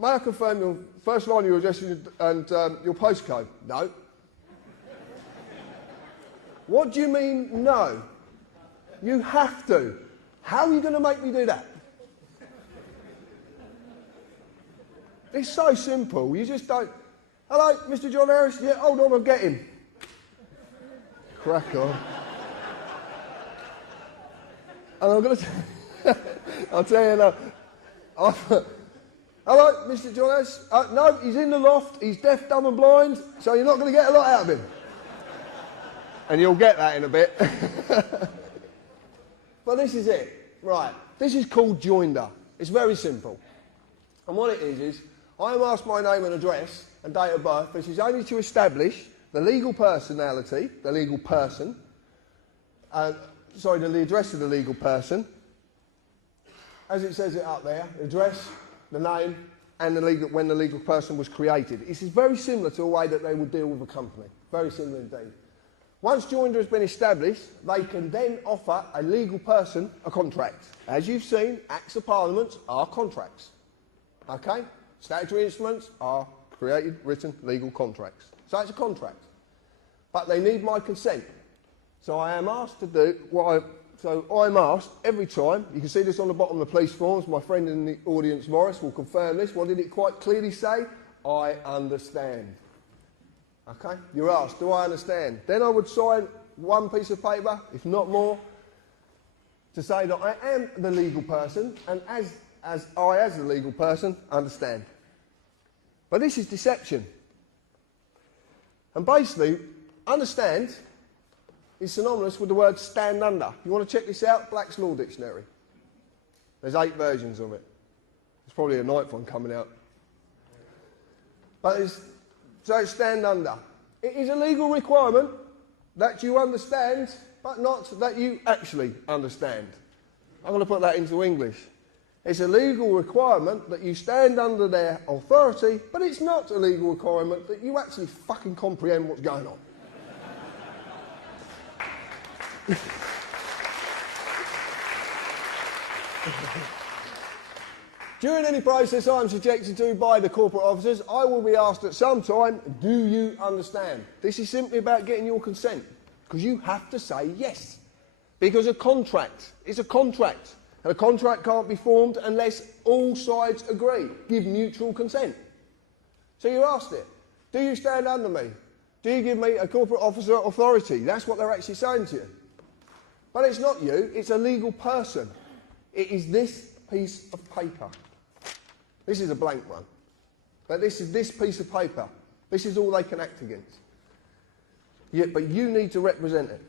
may I confirm your first line of your address and your postcode? No. What do you mean, no? You have to. How are you going to make me do that? It's so simple. You just don't. Hello, Mr. John Harris? Yeah, hold on, I'll get him. Crack on. And I'm going to... I'll tell you now. Hello, Mr. John Harris? No, he's in the loft. He's deaf, dumb and blind, so you're not going to get a lot out of him. And you'll get that in a bit. But this is it. Right. This is called joinder. It's very simple. And what it is I am asked my name and address and date of birth. This is only to establish the legal personality, the legal person, the address of the legal person, as it says it up there, the address, the name, and when the legal person was created. This is very similar to a way that they would deal with a company. Very similar indeed. Once joinder has been established, they can then offer a legal person a contract. As you've seen, Acts of Parliament are contracts. Okay? Statutory instruments are created, written, legal contracts. So it's a contract. But they need my consent. So I am asked to do So I'm asked every time, you can see this on the bottom of the police forms, my friend in the audience, Morris, will confirm this. What did it quite clearly say? I understand. Okay? You're asked, do I understand? Then I would sign one piece of paper, if not more, to say that I am the legal person, and as the legal person, understand. But this is deception. And basically, understand is synonymous with the word stand under. You want to check this out? Black's Law Dictionary. There's 8 versions of it. There's probably a 9th one coming out. But it's stand under. It is a legal requirement that you understand, but not that you actually understand. I'm going to put that into English. It's a legal requirement that you stand under their authority, but it's not a legal requirement that you actually fucking comprehend what's going on. During any process I am subjected to by the corporate officers, I will be asked at some time, do you understand? This is simply about getting your consent, because you have to say yes. Because a contract is a contract, and a contract can't be formed unless all sides agree, give mutual consent. So you asked it, do you stand under me? Do you give me a corporate officer authority? That's what they're actually saying to you. But it's not you, it's a legal person. It is this piece of paper. This is a blank one. But this is this piece of paper. This is all they can act against. Yeah, but you need to represent it.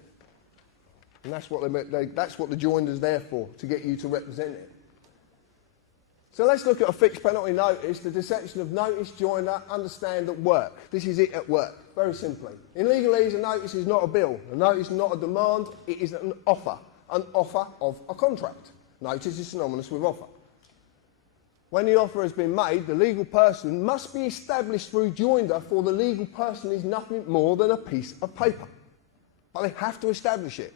And that's what the joinder's there for, to get you to represent it. So let's look at a fixed penalty notice, the deception of notice, joinder, understand at work. This is it at work, very simply. In legalese, a notice is not a bill. A notice is not a demand, it is an offer of a contract. Notice is synonymous with offer. When the offer has been made, the legal person must be established through joinder, for the legal person is nothing more than a piece of paper. But they have to establish it.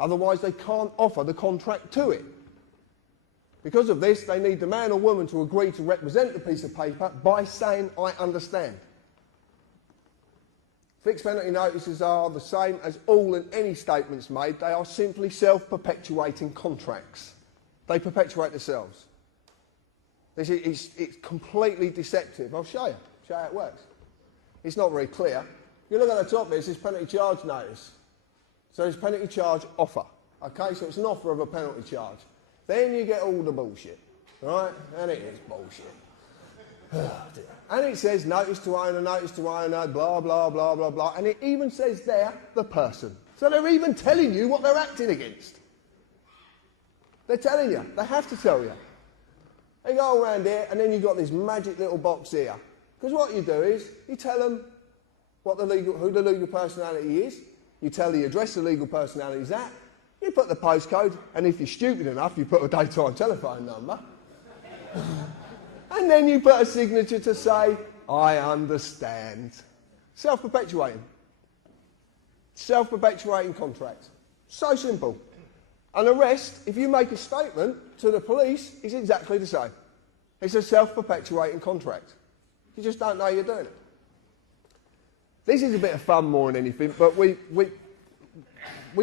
Otherwise, they can't offer the contract to it. Because of this, they need the man or woman to agree to represent the piece of paper by saying, I understand. Fixed penalty notices are the same as all and any statements made. They are simply self-perpetuating contracts. They perpetuate themselves. It's completely deceptive. I'll show you how it works. It's not very clear. You look at the top there, it says penalty charge notice. So it's penalty charge offer. Okay, so it's an offer of a penalty charge. Then you get all the bullshit, right? And it is bullshit. And it says notice to owner, blah, blah, blah, blah, blah. And it even says there, the person. So they're even telling you what they're acting against. They're telling you. They have to tell you. They go around here, and then you've got this magic little box here. Because what you do is, you tell them who the legal personality is, you tell the address the legal personality is at, you put the postcode, and if you're stupid enough, you put a daytime telephone number. And then you put a signature to say, I understand. Self-perpetuating. Self-perpetuating contract. So simple. And the rest, if you make a statement to the police, is exactly the same. It's a self-perpetuating contract. You just don't know you're doing it. This is a bit of fun more than anything, but we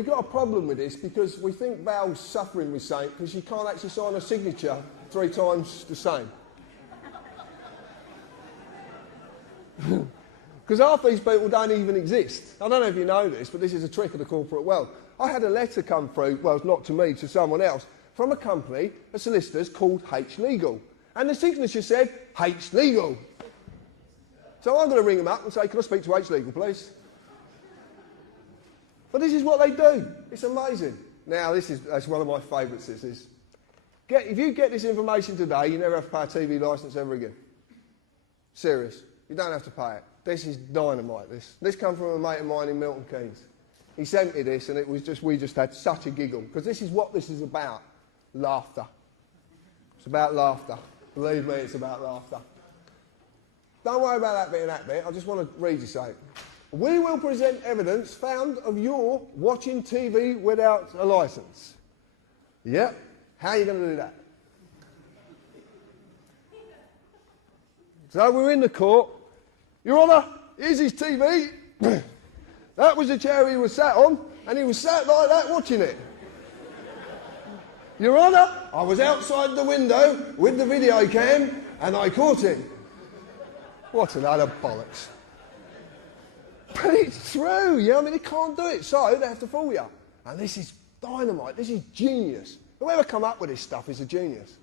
got a problem with this because we think Val's suffering with something because you can't actually sign a signature 3 times the same. Because half these people don't even exist. I don't know if you know this, but this is a trick of the corporate world. I had a letter come through, well, not to me, to someone else, from a company, a solicitor's called H Legal. And the signature said, H Legal. So I'm going to ring them up and say, can I speak to H Legal, please? But this is what they do. It's amazing. Now, that's one of my favourites, this is. If you get this information today, you never have to pay a TV licence ever again. Serious. You don't have to pay it. This is dynamite, this. This comes from a mate of mine in Milton Keynes. He sent me this, and it was we just had such a giggle, because this is what this is about. Laughter. It's about laughter. Believe me, it's about laughter. Don't worry about that bit and that bit. I just want to read you something. We will present evidence found of your watching TV without a licence. Yep. How are you going to do that? So we're in the court. Your Honour, here's his TV. That was the chair he was sat on, and he was sat like that watching it. Your Honour, I was outside the window with the video cam, and I caught him. What a load of bollocks. But it's true, yeah, I mean, they can't do it, so they have to fool you. And this is dynamite, this is genius. Whoever come up with this stuff is a genius.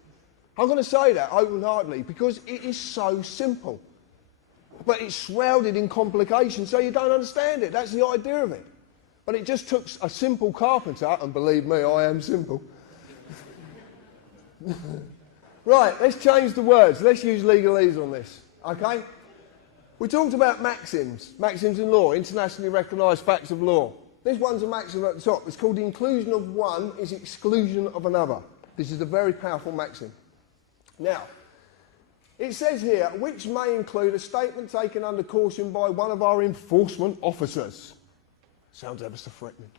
I'm going to say that open-heartedly because it is so simple. But it's shrouded in complications, so you don't understand it. That's the idea of it. But it just took a simple carpenter, and believe me, I am simple. Right, let's change the words. Let's use legalese on this, okay? We talked about maxims in law, internationally recognised facts of law. This one's a maxim at the top. It's called the inclusion of one is exclusion of another. This is a very powerful maxim. Now, it says here, which may include a statement taken under caution by one of our enforcement officers. Sounds ever so threatening.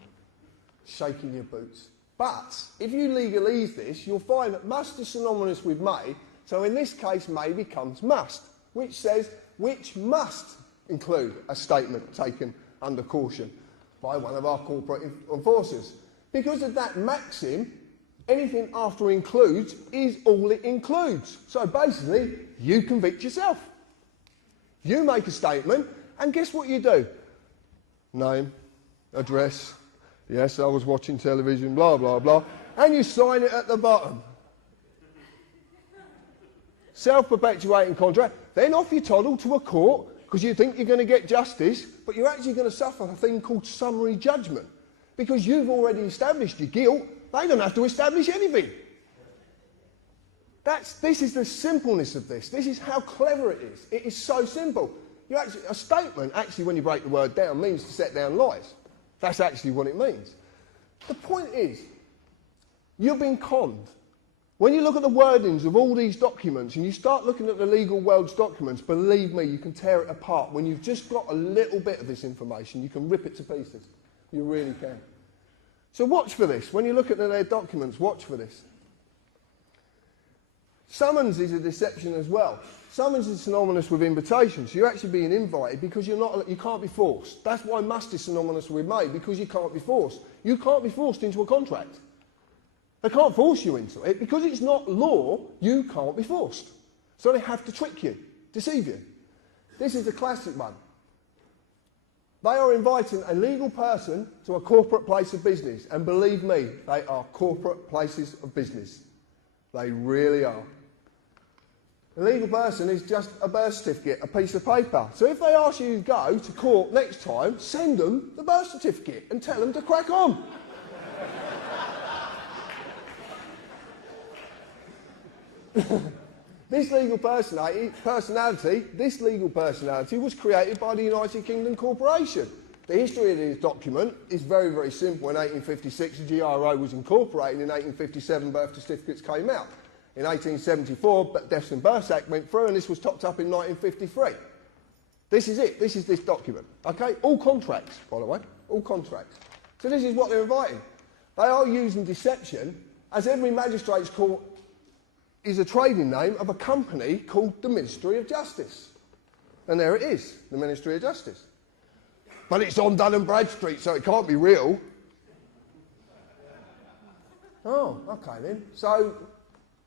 Shaking your boots. But if you legalise this, you'll find that must is synonymous with may, so in this case may becomes must, which says which must include a statement taken under caution by one of our corporate enforcers. Because of that maxim, anything after includes is all it includes. So basically, you convict yourself. You make a statement, and guess what you do? Name, address, yes, I was watching television, blah, blah, blah, and you sign it at the bottom. Self-perpetuating contract. Then off you toddle to a court because you think you're going to get justice, but you're actually going to suffer a thing called summary judgment because you've already established your guilt. They don't have to establish anything. This is the simpleness of this. This is how clever it is. It is so simple. A statement, actually, when you break the word down, means to set down lies. That's actually what it means. The point is, you've been conned. When you look at the wordings of all these documents and you start looking at the legal world's documents, believe me, you can tear it apart. When you've just got a little bit of this information, you can rip it to pieces. You really can. So watch for this. When you look at their documents, watch for this. Summons is a deception as well. Summons is synonymous with invitation. So you're actually being invited because you can't be forced. That's why must is synonymous with may, because you can't be forced. You can't be forced into a contract. They can't force you into it. Because it's not law, you can't be forced. So they have to trick you, deceive you. This is a classic one. They are inviting a legal person to a corporate place of business. And believe me, they are corporate places of business. They really are. A legal person is just a birth certificate, a piece of paper. So if they ask you to go to court next time, send them the birth certificate and tell them to crack on. This legal personality was created by the United Kingdom Corporation. The history of this document is very, very simple. In 1856, the GRO was incorporated. In 1857, birth certificates came out. In 1874, the Deaths and Births Act went through, and this was topped up in 1953. This is it. This is this document. Okay? All contracts, by the way. All contracts. So this is what they're inviting. They are using deception, as every magistrate's court is a trading name of a company called the Ministry of Justice. And there it is, the Ministry of Justice. But it's on Dun & Bradstreet, so it can't be real. Oh, okay then.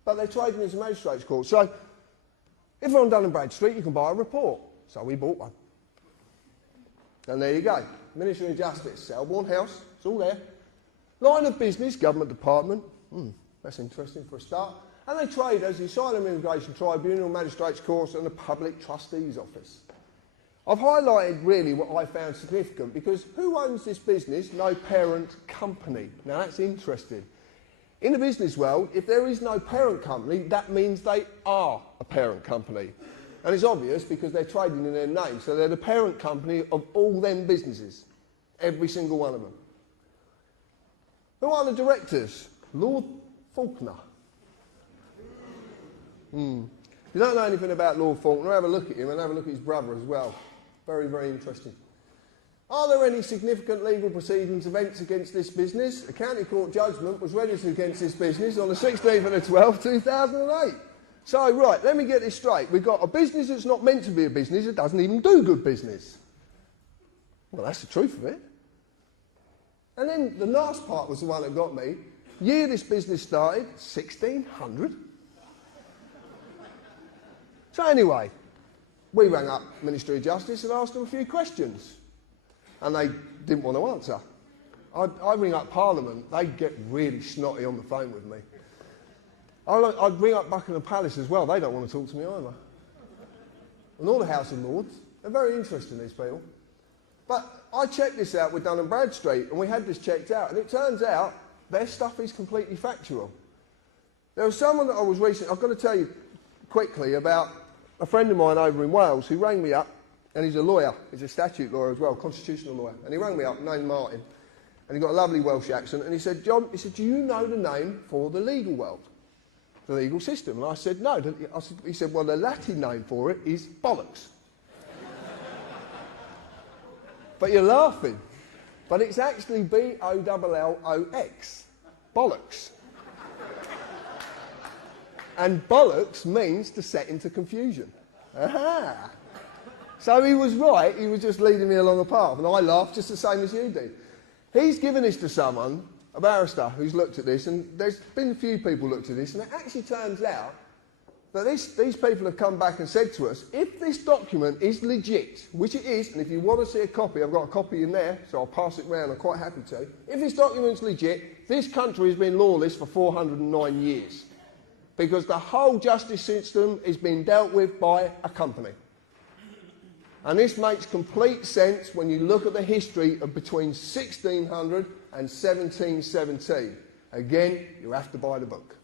But they're trading as a magistrate's court. So, if you're on Dun & Bradstreet, you can buy a report. So we bought one. And there you go. Ministry of Justice, Selborne House, it's all there. Line of business, government department. That's interesting for a start. And they trade as the Asylum Immigration Tribunal, Magistrates' Courts and the Public Trustee's Office. I've highlighted really what I found significant because who owns this business? No parent company. Now that's interesting. In the business world, if there is no parent company, that means they are a parent company. And it's obvious because they're trading in their name. So they're the parent company of all them businesses. Every single one of them. Who are the directors? Lord Faulkner. If you don't know anything about Lord Faulkner, have a look at him and have a look at his brother as well. Very, very interesting. Are there any significant legal proceedings, events against this business? A county court judgment was registered against this business on the 16th of the 12th, 2008. So, right, let me get this straight. We've got a business that's not meant to be a business, it doesn't even do good business. Well, that's the truth of it. And then the last part was the one that got me. Year this business started, 1600. So anyway, we rang up Ministry of Justice and asked them a few questions. And they didn't want to answer. I ring up Parliament, they'd get really snotty on the phone with me. I'd ring up Buckingham Palace as well, they don't want to talk to me either. And all the House of Lords, they're very interesting, these people. But I checked this out with Dun & Bradstreet, and we had this checked out, and it turns out their stuff is completely factual. There was someone that I was recently, I've got to tell you quickly about a friend of mine over in Wales who rang me up, and he's a lawyer, he's a statute lawyer as well, constitutional lawyer, and he rang me up, named Martin, and he got a lovely Welsh accent, and he said, John, he said, do you know the name for the legal world, the legal system? And I said, no. He said, well, the Latin name for it is bollocks. But you're laughing. But it's actually B-O-L-L-O-X, bollocks. And bollocks means to set into confusion. Aha! So he was right, he was just leading me along a path, and I laughed just the same as you did. He's given this to someone, a barrister, who's looked at this, and there's been a few people looked at this, and it actually turns out that these people have come back and said to us, if this document is legit, which it is, and if you want to see a copy, I've got a copy in there, so I'll pass it round, I'm quite happy to. If this document's legit, this country has been lawless for 409 years. Because the whole justice system is being dealt with by a company. And this makes complete sense when you look at the history of between 1600 and 1717. Again, you have to buy the book.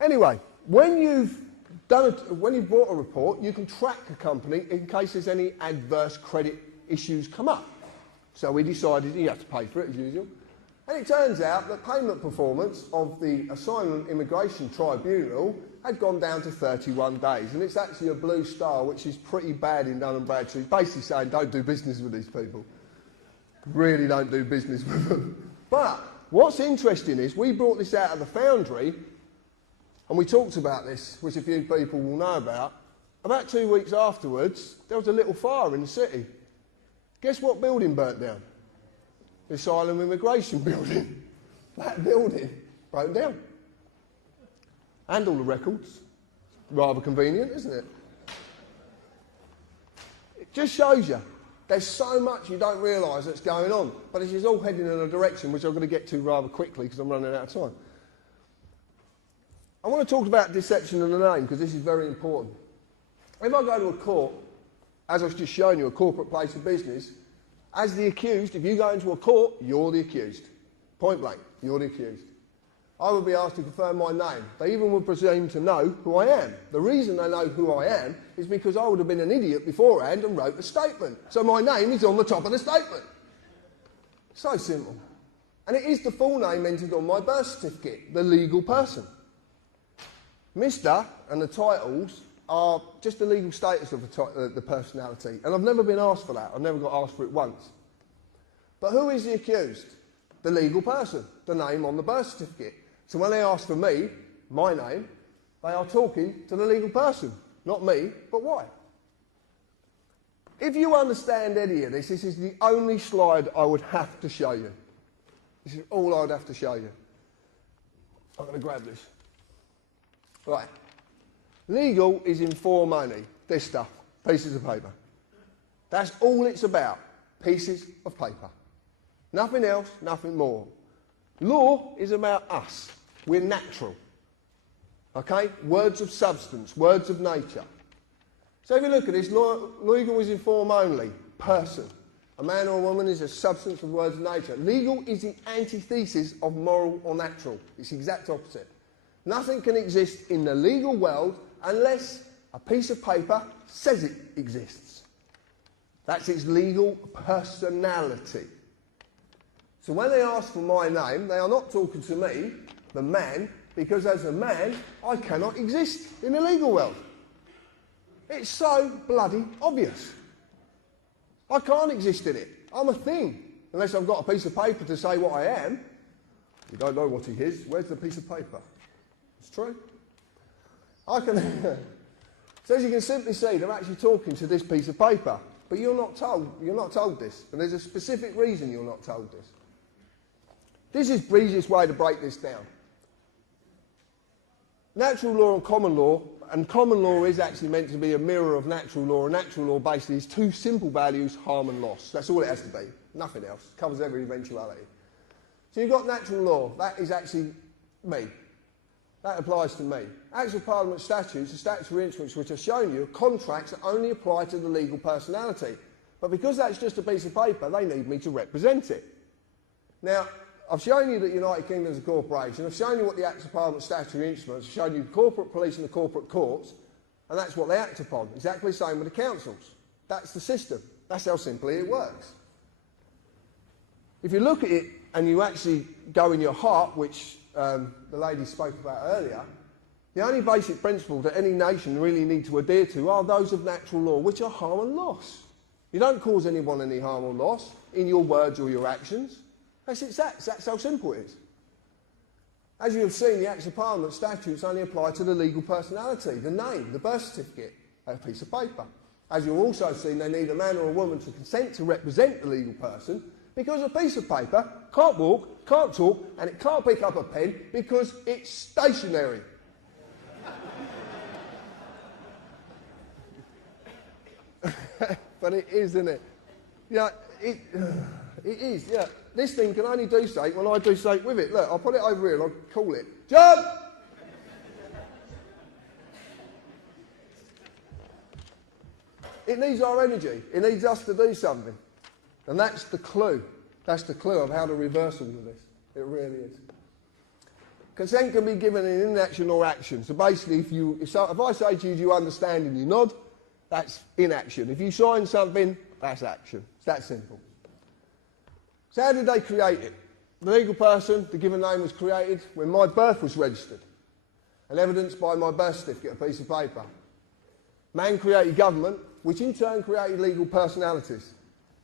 Anyway, when you've bought a report, you can track a company in case there's any adverse credit issues come up. So we decided you have to pay for it as usual. And it turns out that payment performance of the Asylum Immigration Tribunal had gone down to 31 days. And it's actually a blue star, which is pretty bad in Dun & Bradstreet. It's basically saying don't do business with these people. Really don't do business with them. But what's interesting is we brought this out of the Foundry, and we talked about this, which a few people will know about. About 2 weeks afterwards, there was a little fire in the city. Guess what building burnt down? The Asylum Immigration Building. That building broke down. And all the records. Rather convenient, isn't it? It just shows you there's so much you don't realise that's going on. But this is all heading in a direction which I'm going to get to rather quickly because I'm running out of time. I want to talk about deception in the name because this is very important. If I go to a court, as I've just shown you, a corporate place of business, as the accused, if you go into a court, you're the accused. Point blank, you're the accused. I would be asked to confirm my name. They even would presume to know who I am. The reason they know who I am is because I would have been an idiot beforehand and wrote a statement. So my name is on the top of the statement. So simple. And it is the full name entered on my birth certificate, the legal person. Mr. and the titles are just the legal status of the personality. And I've never been asked for that. I've never got asked for it once. But who is the accused? The legal person, the name on the birth certificate. So when they ask for me, my name, they are talking to the legal person. Not me, but why? If you understand any of this, this is the only slide I would have to show you. This is all I would have to show you. I'm going to grab this. Right. Legal is in for money. This stuff. Pieces of paper. That's all it's about. Pieces of paper. Nothing else, nothing more. Law is about us. We're natural. Okay? Words of substance, words of nature. So if you look at this, legal is in form only. Person. A man or a woman is a substance of words of nature. Legal is the antithesis of moral or natural. It's the exact opposite. Nothing can exist in the legal world unless a piece of paper says it exists. That's its legal personality. So when they ask for my name, they are not talking to me, the man, because as a man, I cannot exist in the legal world. It's so bloody obvious. I can't exist in it. I'm a thing. Unless I've got a piece of paper to say what I am. You don't know what he is. Where's the piece of paper? It's true. So as you can simply see, they're actually talking to this piece of paper. But you're not told this. And there's a specific reason you're not told this. This is the easiest way to break this down. Natural law and common law is actually meant to be a mirror of natural law, and natural law basically is two simple values, harm and loss. That's all it has to be. Nothing else. Covers every eventuality. So you've got natural law. That is actually me. That applies to me. Actual Parliament statutes, the statutory instruments which I've shown you, are contracts that only apply to the legal personality. But because that's just a piece of paper, they need me to represent it. Now, I've shown you that United Kingdom is a corporation. I've shown you what the Acts of Parliament statutory instruments. I've shown you the corporate police and the corporate courts, and that's what they act upon. Exactly the same with the councils. That's the system. That's how simply it works. If you look at it and you actually go in your heart, which the lady spoke about earlier, the only basic principles that any nation really need to adhere to are those of natural law, which are harm and loss. You don't cause anyone any harm or loss in your words or your actions. That's how simple it is. As you have seen, the Acts of Parliament statutes only apply to the legal personality, the name, the birth certificate, a piece of paper. As you've also seen, they need a man or a woman to consent to represent the legal person because a piece of paper can't walk, can't talk, and it can't pick up a pen because it's stationary. But it is, isn't it? Yeah, it is, yeah. This thing can only do something when I do something with it. Look, I'll put it over here and I'll call it. Jump! It needs our energy. It needs us to do something. And that's the clue. That's the clue of how to reverse all of this. It really is. Consent can be given in inaction or action. So basically, if I say to you, do you understand, and you nod, that's inaction. If you sign something, that's action. It's that simple. So how did they create it? The legal person, the given name, was created when my birth was registered and evidenced by my birth certificate, a piece of paper. Man created government, which in turn created legal personalities.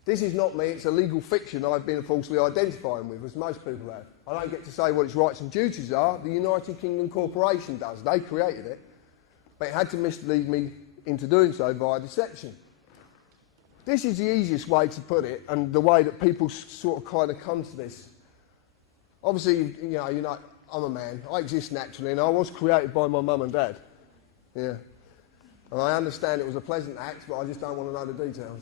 This is not me, it's a legal fiction I've been falsely identifying with, as most people have. I don't get to say what its rights and duties are. The United Kingdom Corporation does. They created it. But it had to mislead me into doing so via deception. This is the easiest way to put it, and the way that people sort of kind of come to this. Obviously, you know, I'm a man. I exist naturally, and I was created by my mum and dad. Yeah. And I understand it was a pleasant act, but I just don't want to know the details.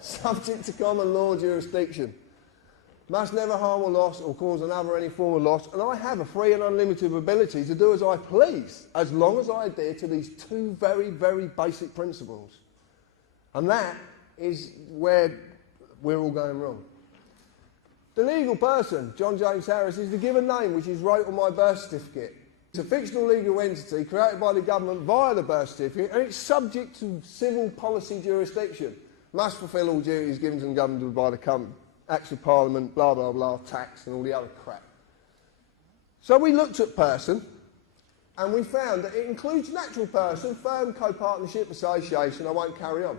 Subject to common law jurisdiction. Must never harm or loss or cause another any form of loss, and I have a free and unlimited ability to do as I please, as long as I adhere to these two very, very basic principles. And that is where we're all going wrong. The legal person, John James Harris, is the given name which is wrote on my birth certificate. It's a fictional legal entity created by the government via the birth certificate, and it's subject to civil policy jurisdiction. Must fulfil all duties given to the government by the Acts of Parliament, blah, blah, blah, tax and all the other crap. So we looked at person, and we found that it includes natural person, firm, co-partnership, association. I won't carry on.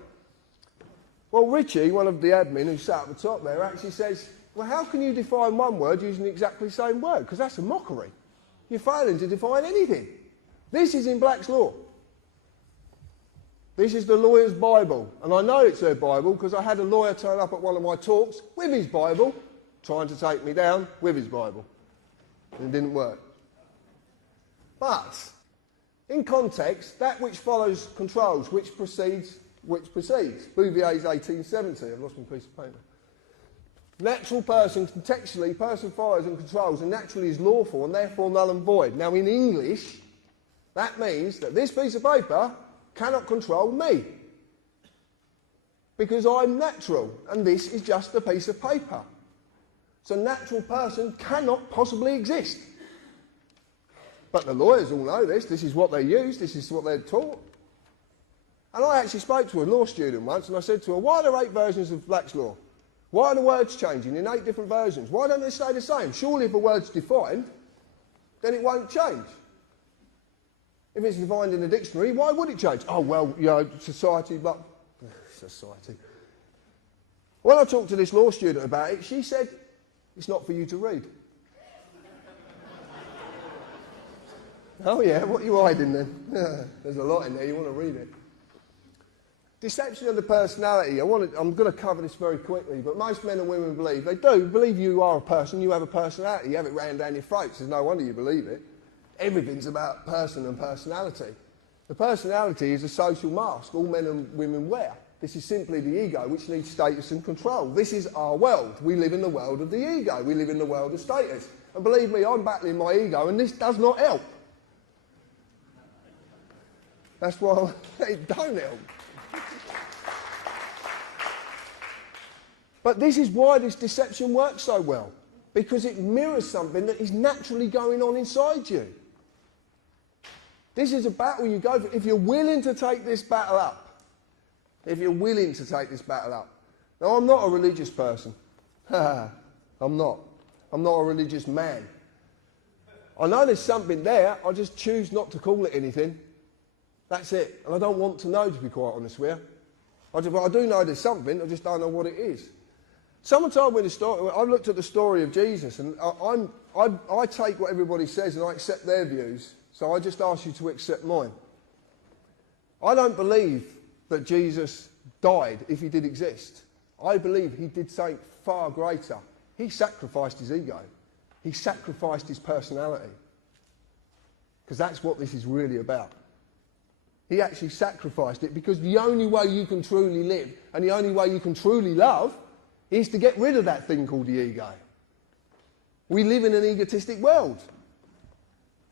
Well, Richie, one of the admin who sat at the top there, actually says, well, how can you define one word using exactly the same word? Because that's a mockery. You're failing to define anything. This is in Black's Law. This is the lawyer's Bible. And I know it's their Bible because I had a lawyer turn up at one of my talks with his Bible, trying to take me down with his Bible. And it didn't work. But, in context, that which follows controls, which precedes. Bouvier's 1870. I've lost my piece of paper. Natural person, contextually, person follows and controls, and naturally is lawful and therefore null and void. Now, in English, that means that this piece of paper cannot control me. Because I'm natural, and this is just a piece of paper. So natural person cannot possibly exist. But the lawyers all know this. This is what they use. This is what they're taught. And I actually spoke to a law student once, and I said to her, why are there 8 versions of Black's Law? Why are the words changing in 8 different versions? Why don't they stay the same? Surely if a word's defined, then it won't change. If it's defined in a dictionary, why would it change? Oh, well, you know, society, but... Society. When I talked to this law student about it, she said, it's not for you to read. Oh, yeah, what are you hiding then? There's a lot in there, you want to read it. Deception of the personality. I'm going to cover this very quickly, but most men and women believe, they do believe you are a person, you have a personality, you have it rammed down your throats. There's no wonder you believe it. Everything's about person and personality. The personality is a social mask all men and women wear. This is simply the ego, which needs status and control. This is our world. We live in the world of the ego. We live in the world of status. And believe me, I'm battling my ego, and this does not help. That's why it don't help. But this is why this deception works so well, because it mirrors something that is naturally going on inside you. This is a battle you go for. If you're willing to take this battle up, if you're willing to take this battle up. Now, I'm not a religious person. I'm not. I'm not a religious man. I know there's something there, I just choose not to call it anything. That's it. And I don't want to know, to be quite honest with you. I do know there's something, I just don't know what it is. Someone told me the story. I looked at the story of Jesus, and I take what everybody says and I accept their views, so I just ask you to accept mine. I don't believe that Jesus died if he did exist. I believe he did something far greater. He sacrificed his ego. He sacrificed his personality. Because that's what this is really about. He actually sacrificed it, because the only way you can truly live and the only way you can truly love is to get rid of that thing called the ego. We live in an egotistic world.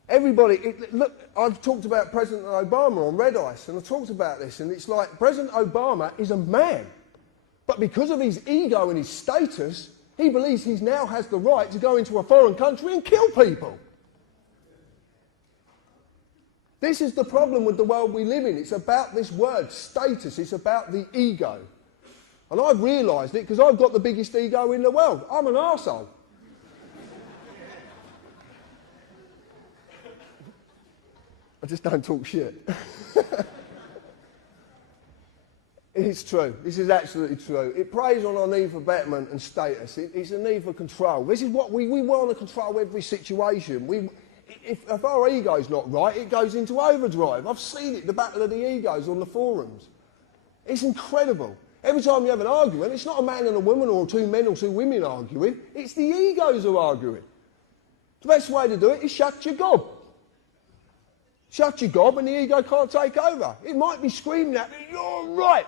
Everybody, look, I've talked about President Obama on Red Ice, and I talked about this, and it's like President Obama is a man, but because of his ego and his status, he believes he now has the right to go into a foreign country and kill people. This is the problem with the world we live in. It's about this word, status. It's about the ego. And I've realised it because I've got the biggest ego in the world. I'm an arsehole. I just don't talk shit. It's true. This is absolutely true. It preys on our need for betterment and status. It's a need for control. This is what we want to control every situation. If our ego's not right, it goes into overdrive. I've seen it, the battle of the egos on the forums. It's incredible. Every time you have an argument, it's not a man and a woman or two men or two women arguing. It's the egos who are arguing. The best way to do it is shut your gob. Shut your gob and the ego can't take over. It might be screaming at me, you're right.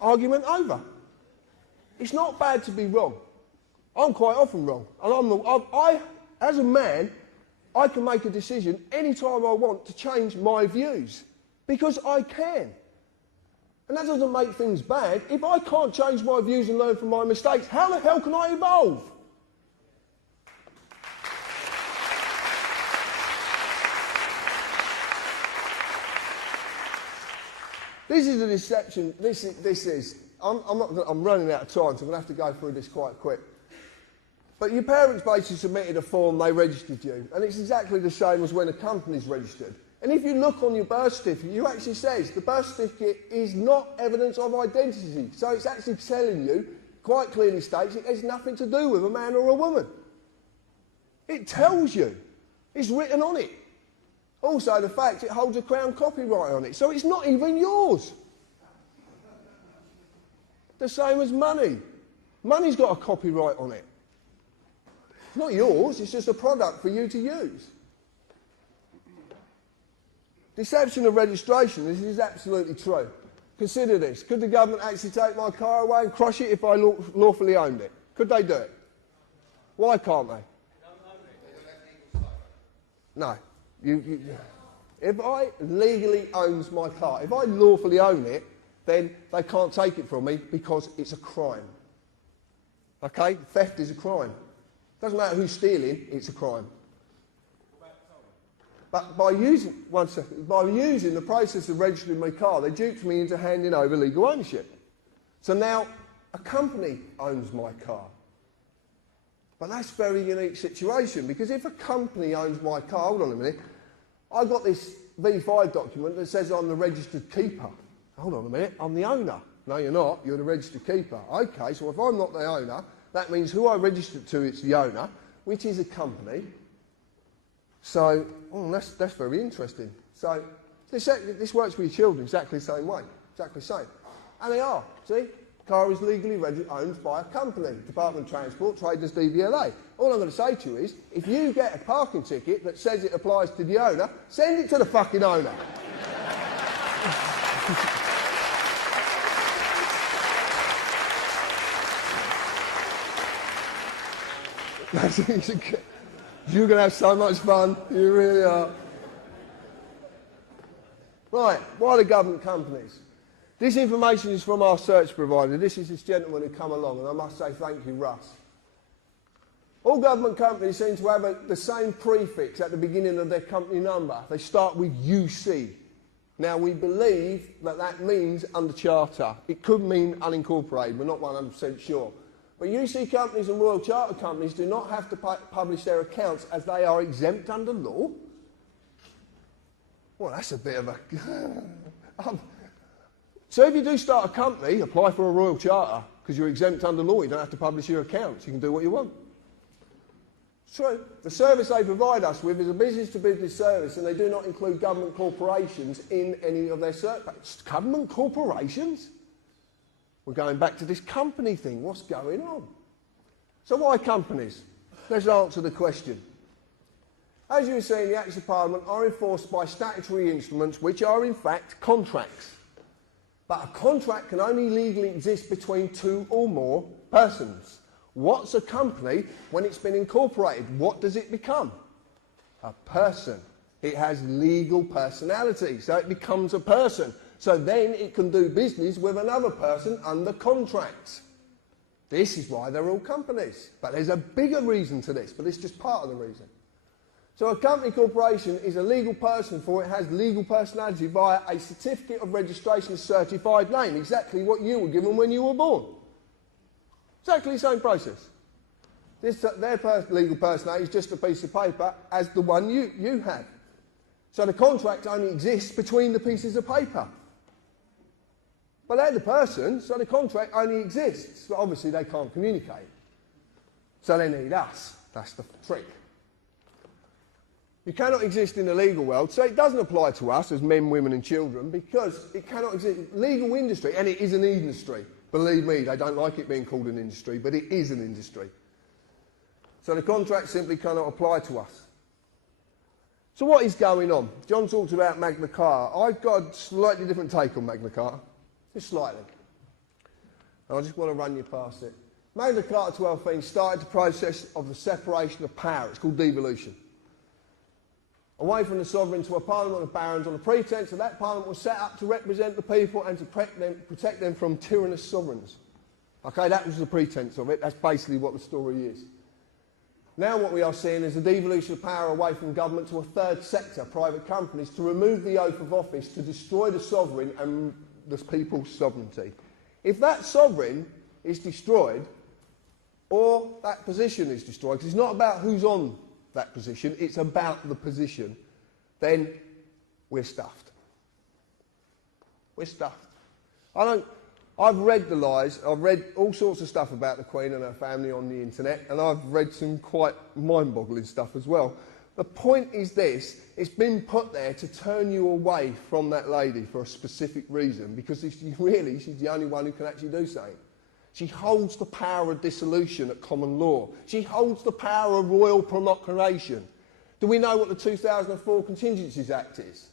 Argument over. It's not bad to be wrong. I'm quite often wrong. And as a man, I can make a decision any time I want to change my views. Because I can. And that doesn't make things bad. If I can't change my views and learn from my mistakes, how the hell can I evolve? This is a deception. I'm running out of time, so I'm going to have to go through this quite quick. But your parents basically submitted a form, they registered you, and it's exactly the same as when a company's registered. And if you look on your birth certificate, you actually says the birth certificate is not evidence of identity. So it's actually telling you, quite clearly states, it has nothing to do with a man or a woman. It tells you. It's written on it. Also, the fact it holds a Crown copyright on it, so it's not even yours. The same as money. Money's got a copyright on it. It's not yours, it's just a product for you to use. Deception of registration, this is absolutely true. Consider this. Could the government actually take my car away and crush it if I lawfully owned it? Could they do it? Why can't they? No. If I legally owns my car, if I lawfully own it, then they can't take it from me because it's a crime. Okay? Theft is a crime. Doesn't matter who's stealing, it's a crime. But by using the process of registering my car, they duped me into handing over legal ownership. So now a company owns my car. But that's a very unique situation, because if a company owns my car, hold on a minute, I got this V5 document that says I'm the registered keeper. Hold on a minute, I'm the owner. No, you're not, you're the registered keeper. Okay, so if I'm not the owner, that means who I registered to is the owner, which is a company. So, that's very interesting. So, this works with your children exactly the same way, exactly the same. And they are, see? Car is legally owned by a company, Department of Transport, traded as DVLA. All I'm going to say to you is, if you get a parking ticket that says it applies to the owner, send it to the fucking owner. You're going to have so much fun, you really are. Right, why the government companies? This information is from our search provider. This is this gentleman who come along, and I must say thank you, Russ. All government companies seem to have the same prefix at the beginning of their company number. They start with UC. Now, we believe that that means under charter. It could mean unincorporated, we're not 100% sure. But UC companies and Royal Charter companies do not have to publish their accounts as they are exempt under law. Well, that's a bit of a... So if you do start a company, apply for a Royal Charter, because you're exempt under law, you don't have to publish your accounts, you can do what you want. It's true. The service they provide us with is a business-to-business service, and they do not include government corporations in any of their services. Government corporations? We're going back to this company thing. What's going on? So why companies? Let's answer the question. As you see, the Acts of Parliament are enforced by statutory instruments which are in fact contracts. But a contract can only legally exist between two or more persons. What's a company when it's been incorporated? What does it become? A person. It has legal personality, so it becomes a person. So then it can do business with another person under contracts. This is why they're all companies. But there's a bigger reason to this, but it's just part of the reason. So a company corporation is a legal person for it has legal personality via a certificate of registration certified name, exactly what you were given when you were born. Exactly the same process. Their legal personality is just a piece of paper as the one you have. So the contract only exists between the pieces of paper. But they're the person, so the contract only exists. But obviously they can't communicate. So they need us. That's the trick. You cannot exist in the legal world, so it doesn't apply to us as men, women and children because it cannot exist. Legal industry, and it is an industry. Believe me, they don't like it being called an industry, but it is an industry. So the contract simply cannot apply to us. So what is going on? John talks about Magna Carta. I've got a slightly different take on Magna Carta. Just slightly. And I just want to run you past it. Magna Carta 1215 started the process of the separation of power. It's called devolution. Away from the sovereign to a parliament of barons on the pretence that that parliament was set up to represent the people and to protect them from tyrannous sovereigns. Okay, that was the pretence of it. That's basically what the story is. Now what we are seeing is a devolution of power away from government to a third sector, private companies, to remove the oath of office, to destroy the sovereign and the people's sovereignty. If that sovereign is destroyed, or that position is destroyed, because it's not about who's on that position, it's about the position, then we're stuffed. We're stuffed. I've read the lies, I've read all sorts of stuff about the Queen and her family on the internet, and I've read some quite mind-boggling stuff as well. The point is this, it's been put there to turn you away from that lady for a specific reason, because she's the only one who can actually do something. She holds the power of dissolution at common law. She holds the power of royal proclamation. Do we know what the 2004 Contingencies Act is?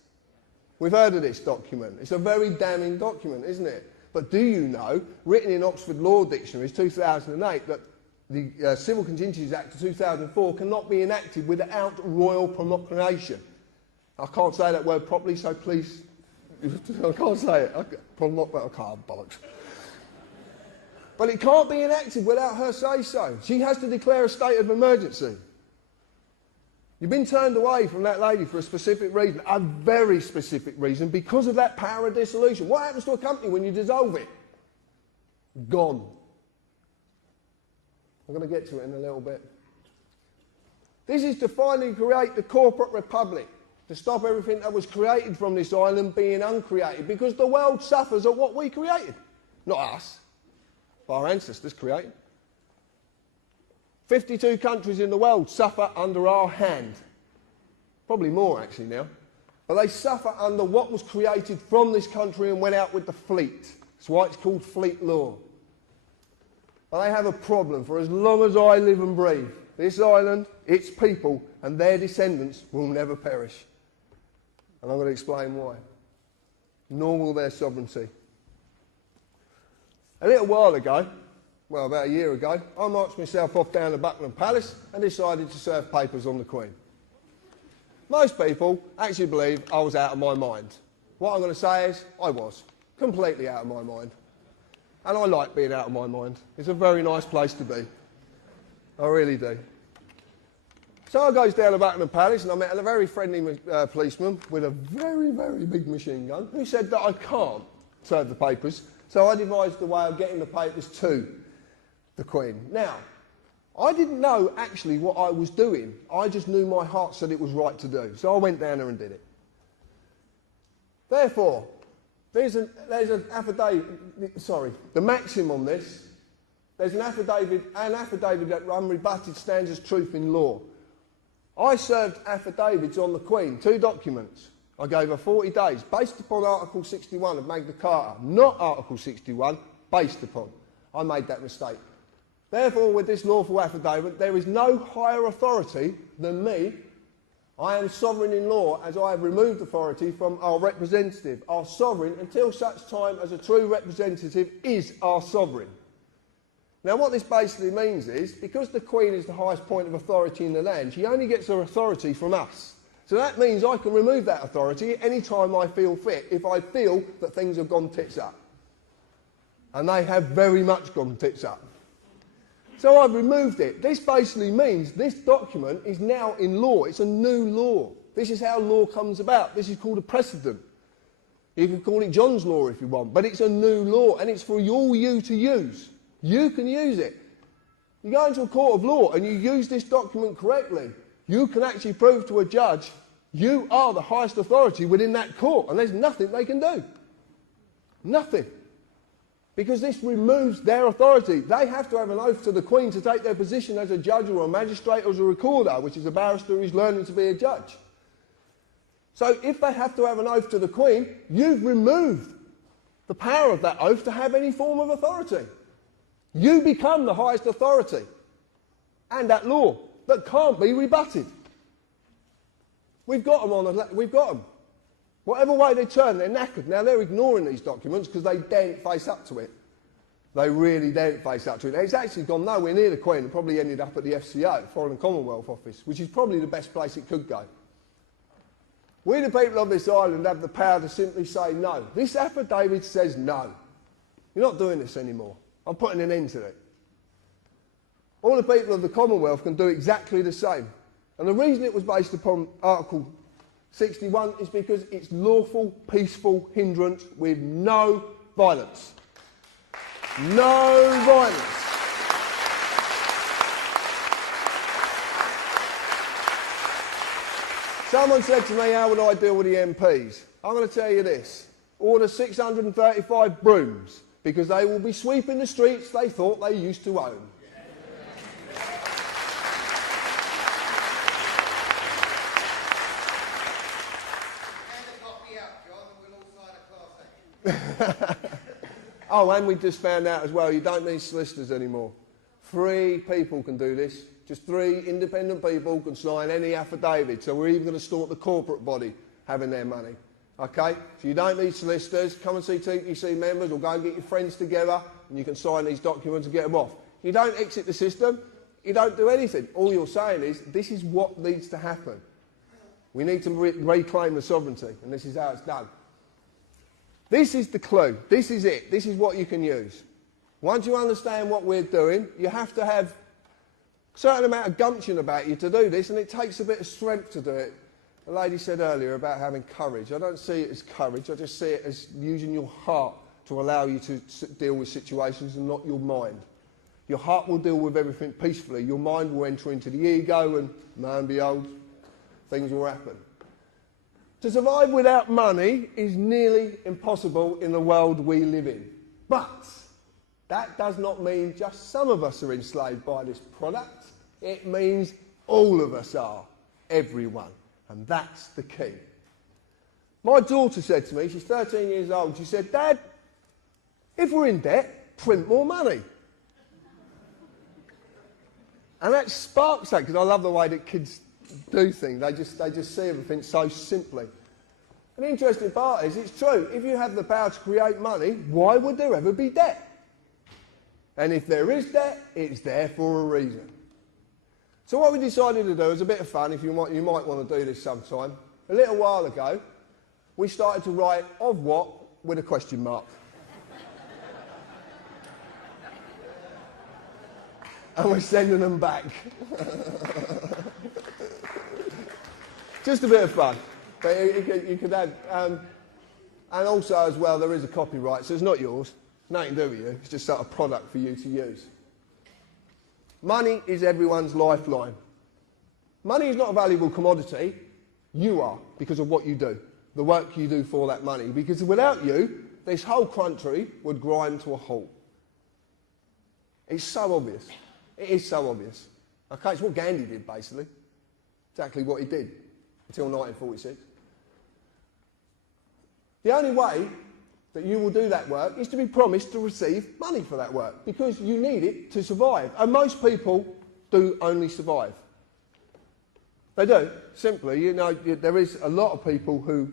We've heard of this document. It's a very damning document, isn't it? But do you know, written in Oxford Law Dictionaries 2008, that the Civil Contingencies Act of 2004 cannot be enacted without royal proclamation? I can't say that word properly, so please, I can't say it. I can't, bollocks. But it can't be enacted without her say-so. She has to declare a state of emergency. You've been turned away from that lady for a specific reason, a very specific reason, because of that power of dissolution. What happens to a company when you dissolve it? Gone. I'm going to get to it in a little bit. This is to finally create the corporate republic, to stop everything that was created from this island being uncreated, because the world suffers at what we created. Not us, but our ancestors created. 52 countries in the world suffer under our hand. Probably more actually now. But they suffer under what was created from this country and went out with the fleet. That's why it's called fleet law. But they have a problem for as long as I live and breathe. This island, its people and their descendants will never perish. And I'm going to explain why. Nor will their sovereignty. A little while ago, well, about a year ago, I marched myself off down to Buckingham Palace and decided to serve papers on the Queen. Most people actually believe I was out of my mind. What I'm going to say is, I was. Completely out of my mind. And I like being out of my mind. It's a very nice place to be. I really do. So I goes down to Buckingham Palace and I met a very friendly policeman with a very, very big machine gun who said that I can't serve the papers. So I devised a way of getting the papers to the Queen. Now, I didn't know actually what I was doing. I just knew my heart said it was right to do. So I went down there and did it. Therefore, there's an affidavit, sorry, the maxim on this, there's an affidavit that unrebutted stands as truth in law. I served affidavits on the Queen, 2 documents. I gave her 40 days, based upon Article 61 of Magna Carta, not Article 61, based upon. I made that mistake. Therefore, with this lawful affidavit, there is no higher authority than me. I am sovereign in law, as I have removed authority from our representative. Our sovereign, until such time as a true representative is our sovereign. Now, what this basically means is, because the Queen is the highest point of authority in the land, she only gets her authority from us. So that means I can remove that authority any time I feel fit, if I feel that things have gone tits up. And they have very much gone tits up. So I've removed it. This basically means this document is now in law. It's a new law. This is how law comes about. This is called a precedent. You can call it John's Law if you want, but it's a new law and it's for all you to use. You can use it. You go into a court of law and you use this document correctly, you can actually prove to a judge you are the highest authority within that court and there's nothing they can do. Nothing. Because this removes their authority. They have to have an oath to the Queen to take their position as a judge or a magistrate or as a recorder, which is a barrister who's learning to be a judge. So if they have to have an oath to the Queen, you've removed the power of that oath to have any form of authority. You become the highest authority and that law that can't be rebutted. We've got them we've got them. Whatever way they turn, they're knackered. Now, they're ignoring these documents because they daren't face up to it. They really daren't face up to it. It's actually gone nowhere near the Queen. It probably ended up at the FCO, Foreign and Commonwealth Office, which is probably the best place it could go. We, the people of this island, have the power to simply say no. This affidavit says no. You're not doing this anymore. I'm putting an end to it. All the people of the Commonwealth can do exactly the same. And the reason it was based upon Article 61 is because it's lawful, peaceful hindrance with no violence. No violence. Someone said to me, how would I deal with the MPs? I'm going to tell you this. Order 635 brooms, because they will be sweeping the streets they thought they used to own. Oh, and we just found out as well, you don't need solicitors anymore. 3 people can do this. Just 3 independent people can sign any affidavit. So we're even going to stop the corporate body having their money. Okay? So you don't need solicitors. Come and see TPC members or go and get your friends together and you can sign these documents and get them off. You don't exit the system. You don't do anything. All you're saying is, this is what needs to happen. We need to reclaim the sovereignty, and this is how it's done. This is the clue. This is it. This is what you can use. Once you understand what we're doing, you have to have a certain amount of gumption about you to do this, and it takes a bit of strength to do it. A lady said earlier about having courage. I don't see it as courage. I just see it as using your heart to allow you to deal with situations and not your mind. Your heart will deal with everything peacefully. Your mind will enter into the ego and, lo and behold, things will happen. To survive without money is nearly impossible in the world we live in. But that does not mean just some of us are enslaved by this product. It means all of us are, everyone. And that's the key. My daughter said to me, she's 13 years old, she said, Dad, if we're in debt, print more money. And that sparks that, because I love the way that kids do things. They just see everything so simply. And the interesting part is, it's true. If you have the power to create money, why would there ever be debt? And if there is debt, it's there for a reason. So what we decided to do is a bit of fun, if you might want to do this sometime. A little while ago, we started to write of what with a question mark. And we're sending them back. Just a bit of fun. But you could add, and also as well, there is a copyright, so it's not yours. Nothing to do with you. It's just sort of product for you to use. Money is everyone's lifeline. Money is not a valuable commodity. You are, because of what you do, the work you do for that money. Because without you, this whole country would grind to a halt. It's so obvious. It is so obvious. Okay, it's what Gandhi did, basically. Exactly what he did until 1946. The only way that you will do that work is to be promised to receive money for that work, because you need it to survive. And most people do only survive. They do, simply. You know, there is a lot of people who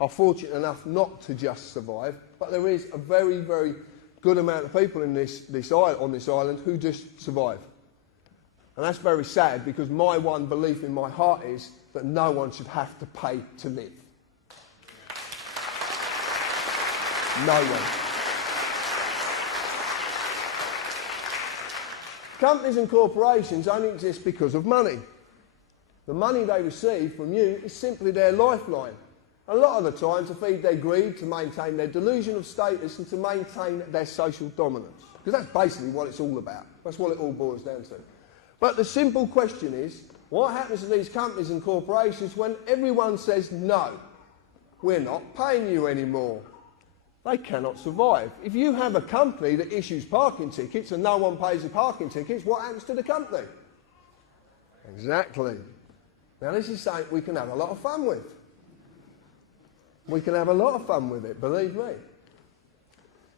are fortunate enough not to just survive, but there is a very, very good amount of people in on this island who just survive. And that's very sad, because my one belief in my heart is that no one should have to pay to live. No one. Companies and corporations only exist because of money. The money they receive from you is simply their lifeline. A lot of the time to feed their greed, to maintain their delusion of status and to maintain their social dominance. Because that's basically what it's all about. That's what it all boils down to. But the simple question is, what happens to these companies and corporations when everyone says, no, we're not paying you anymore? They cannot survive. If you have a company that issues parking tickets and no one pays the parking tickets, what happens to the company? Exactly. Now this is something we can have a lot of fun with. We can have a lot of fun with it, believe me.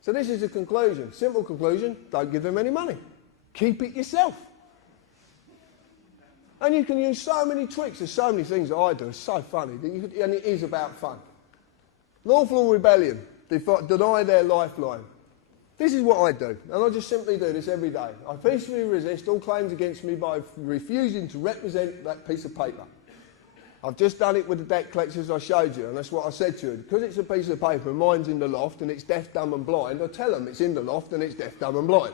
So this is the conclusion. Simple conclusion, don't give them any money. Keep it yourself. And you can use so many tricks. There's so many things that I do. It's so funny. And it is about fun. Lawful rebellion. Deny their lifeline. This is what I do. And I just simply do this every day. I peacefully resist all claims against me by refusing to represent that piece of paper. I've just done it with the debt collectors I showed you, and that's what I said to you. Because it's a piece of paper and mine's in the loft and it's deaf, dumb and blind, I tell them it's in the loft and it's deaf, dumb and blind.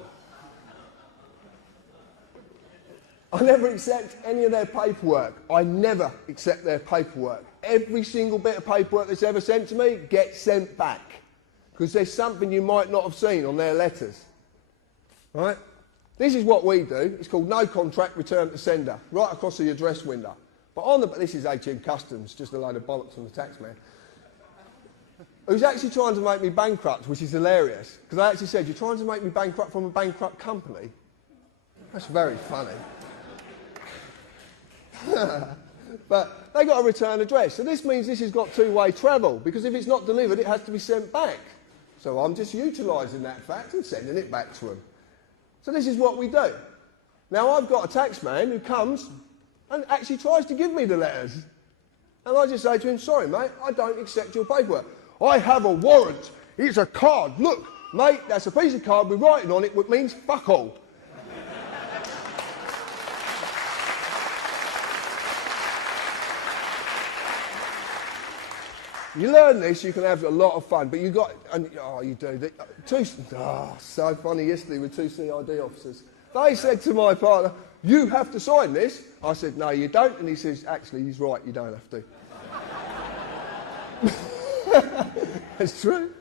I never accept any of their paperwork. I never accept their paperwork. Every single bit of paperwork that's ever sent to me gets sent back. Because there's something you might not have seen on their letters. Right? This is what we do. It's called no contract, return to sender, right across the address window. But this is HM Customs, just a load of bollocks from the tax man, who's actually trying to make me bankrupt, which is hilarious. Because I actually said, you're trying to make me bankrupt from a bankrupt company? That's very funny. But they got a return address. So this means this has got two-way travel, because if it's not delivered, it has to be sent back. So I'm just utilising that fact and sending it back to them. So this is what we do. Now I've got a tax man who comes and actually tries to give me the letters. And I just say to him, sorry mate, I don't accept your paperwork. I have a warrant. It's a card. Look, mate, that's a piece of card with writing on it which means fuck all. You learn this, you can have a lot of fun, but you got, and oh, you do. So funny yesterday with two CID officers. They said to my partner, you have to sign this. I said, no, you don't. And he says, actually, he's right, you don't have to. It's true.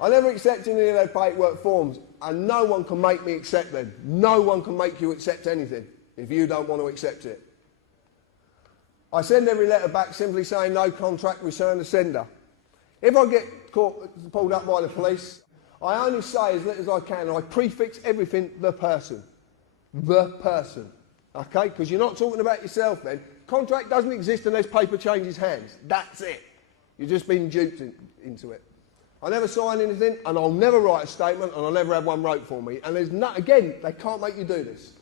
I never accept any of their paperwork forms, and no one can make me accept them. No one can make you accept anything if you don't want to accept it. I send every letter back simply saying no contract, return to sender. If I get pulled up by the police, I only say as little as I can, and I prefix everything, the person. The person. Okay? Because you're not talking about yourself then. Contract doesn't exist unless paper changes hands. That's it. You've just been duped into it. I never sign anything, and I'll never write a statement, and I'll never have one wrote for me. And there's again, they can't make you do this.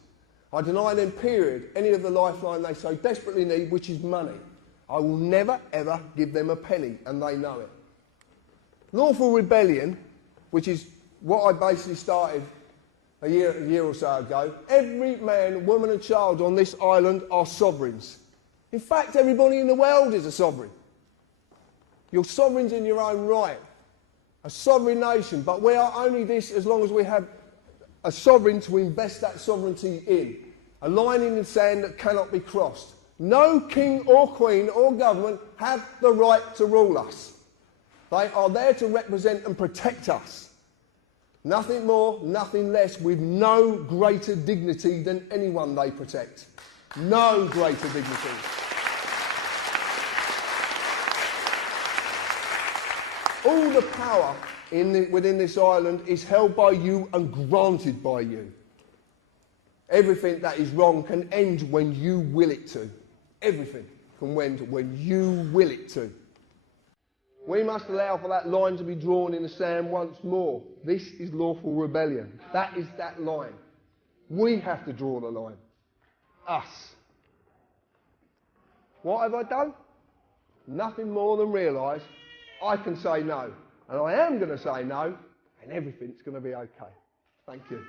I deny them, period, any of the lifeline they so desperately need, which is money. I will never, ever give them a penny, and they know it. Lawful rebellion, which is what I basically started a year or so ago. Every man, woman and child on this island are sovereigns. In fact, everybody in the world is a sovereign. You're sovereigns in your own right. A sovereign nation, but we are only this as long as we have a sovereign to invest that sovereignty in. A line in the sand that cannot be crossed. No king or queen or government have the right to rule us. They are there to represent and protect us. Nothing more, nothing less, with no greater dignity than anyone they protect. No greater dignity. All the power within this island is held by you and granted by you. Everything that is wrong can end when you will it to. Everything can end when you will it to. We must allow for that line to be drawn in the sand once more. This is lawful rebellion. That is that line. We have to draw the line. Us. What have I done? Nothing more than realise I can say no. And I am going to say no, and everything's going to be okay. Thank you.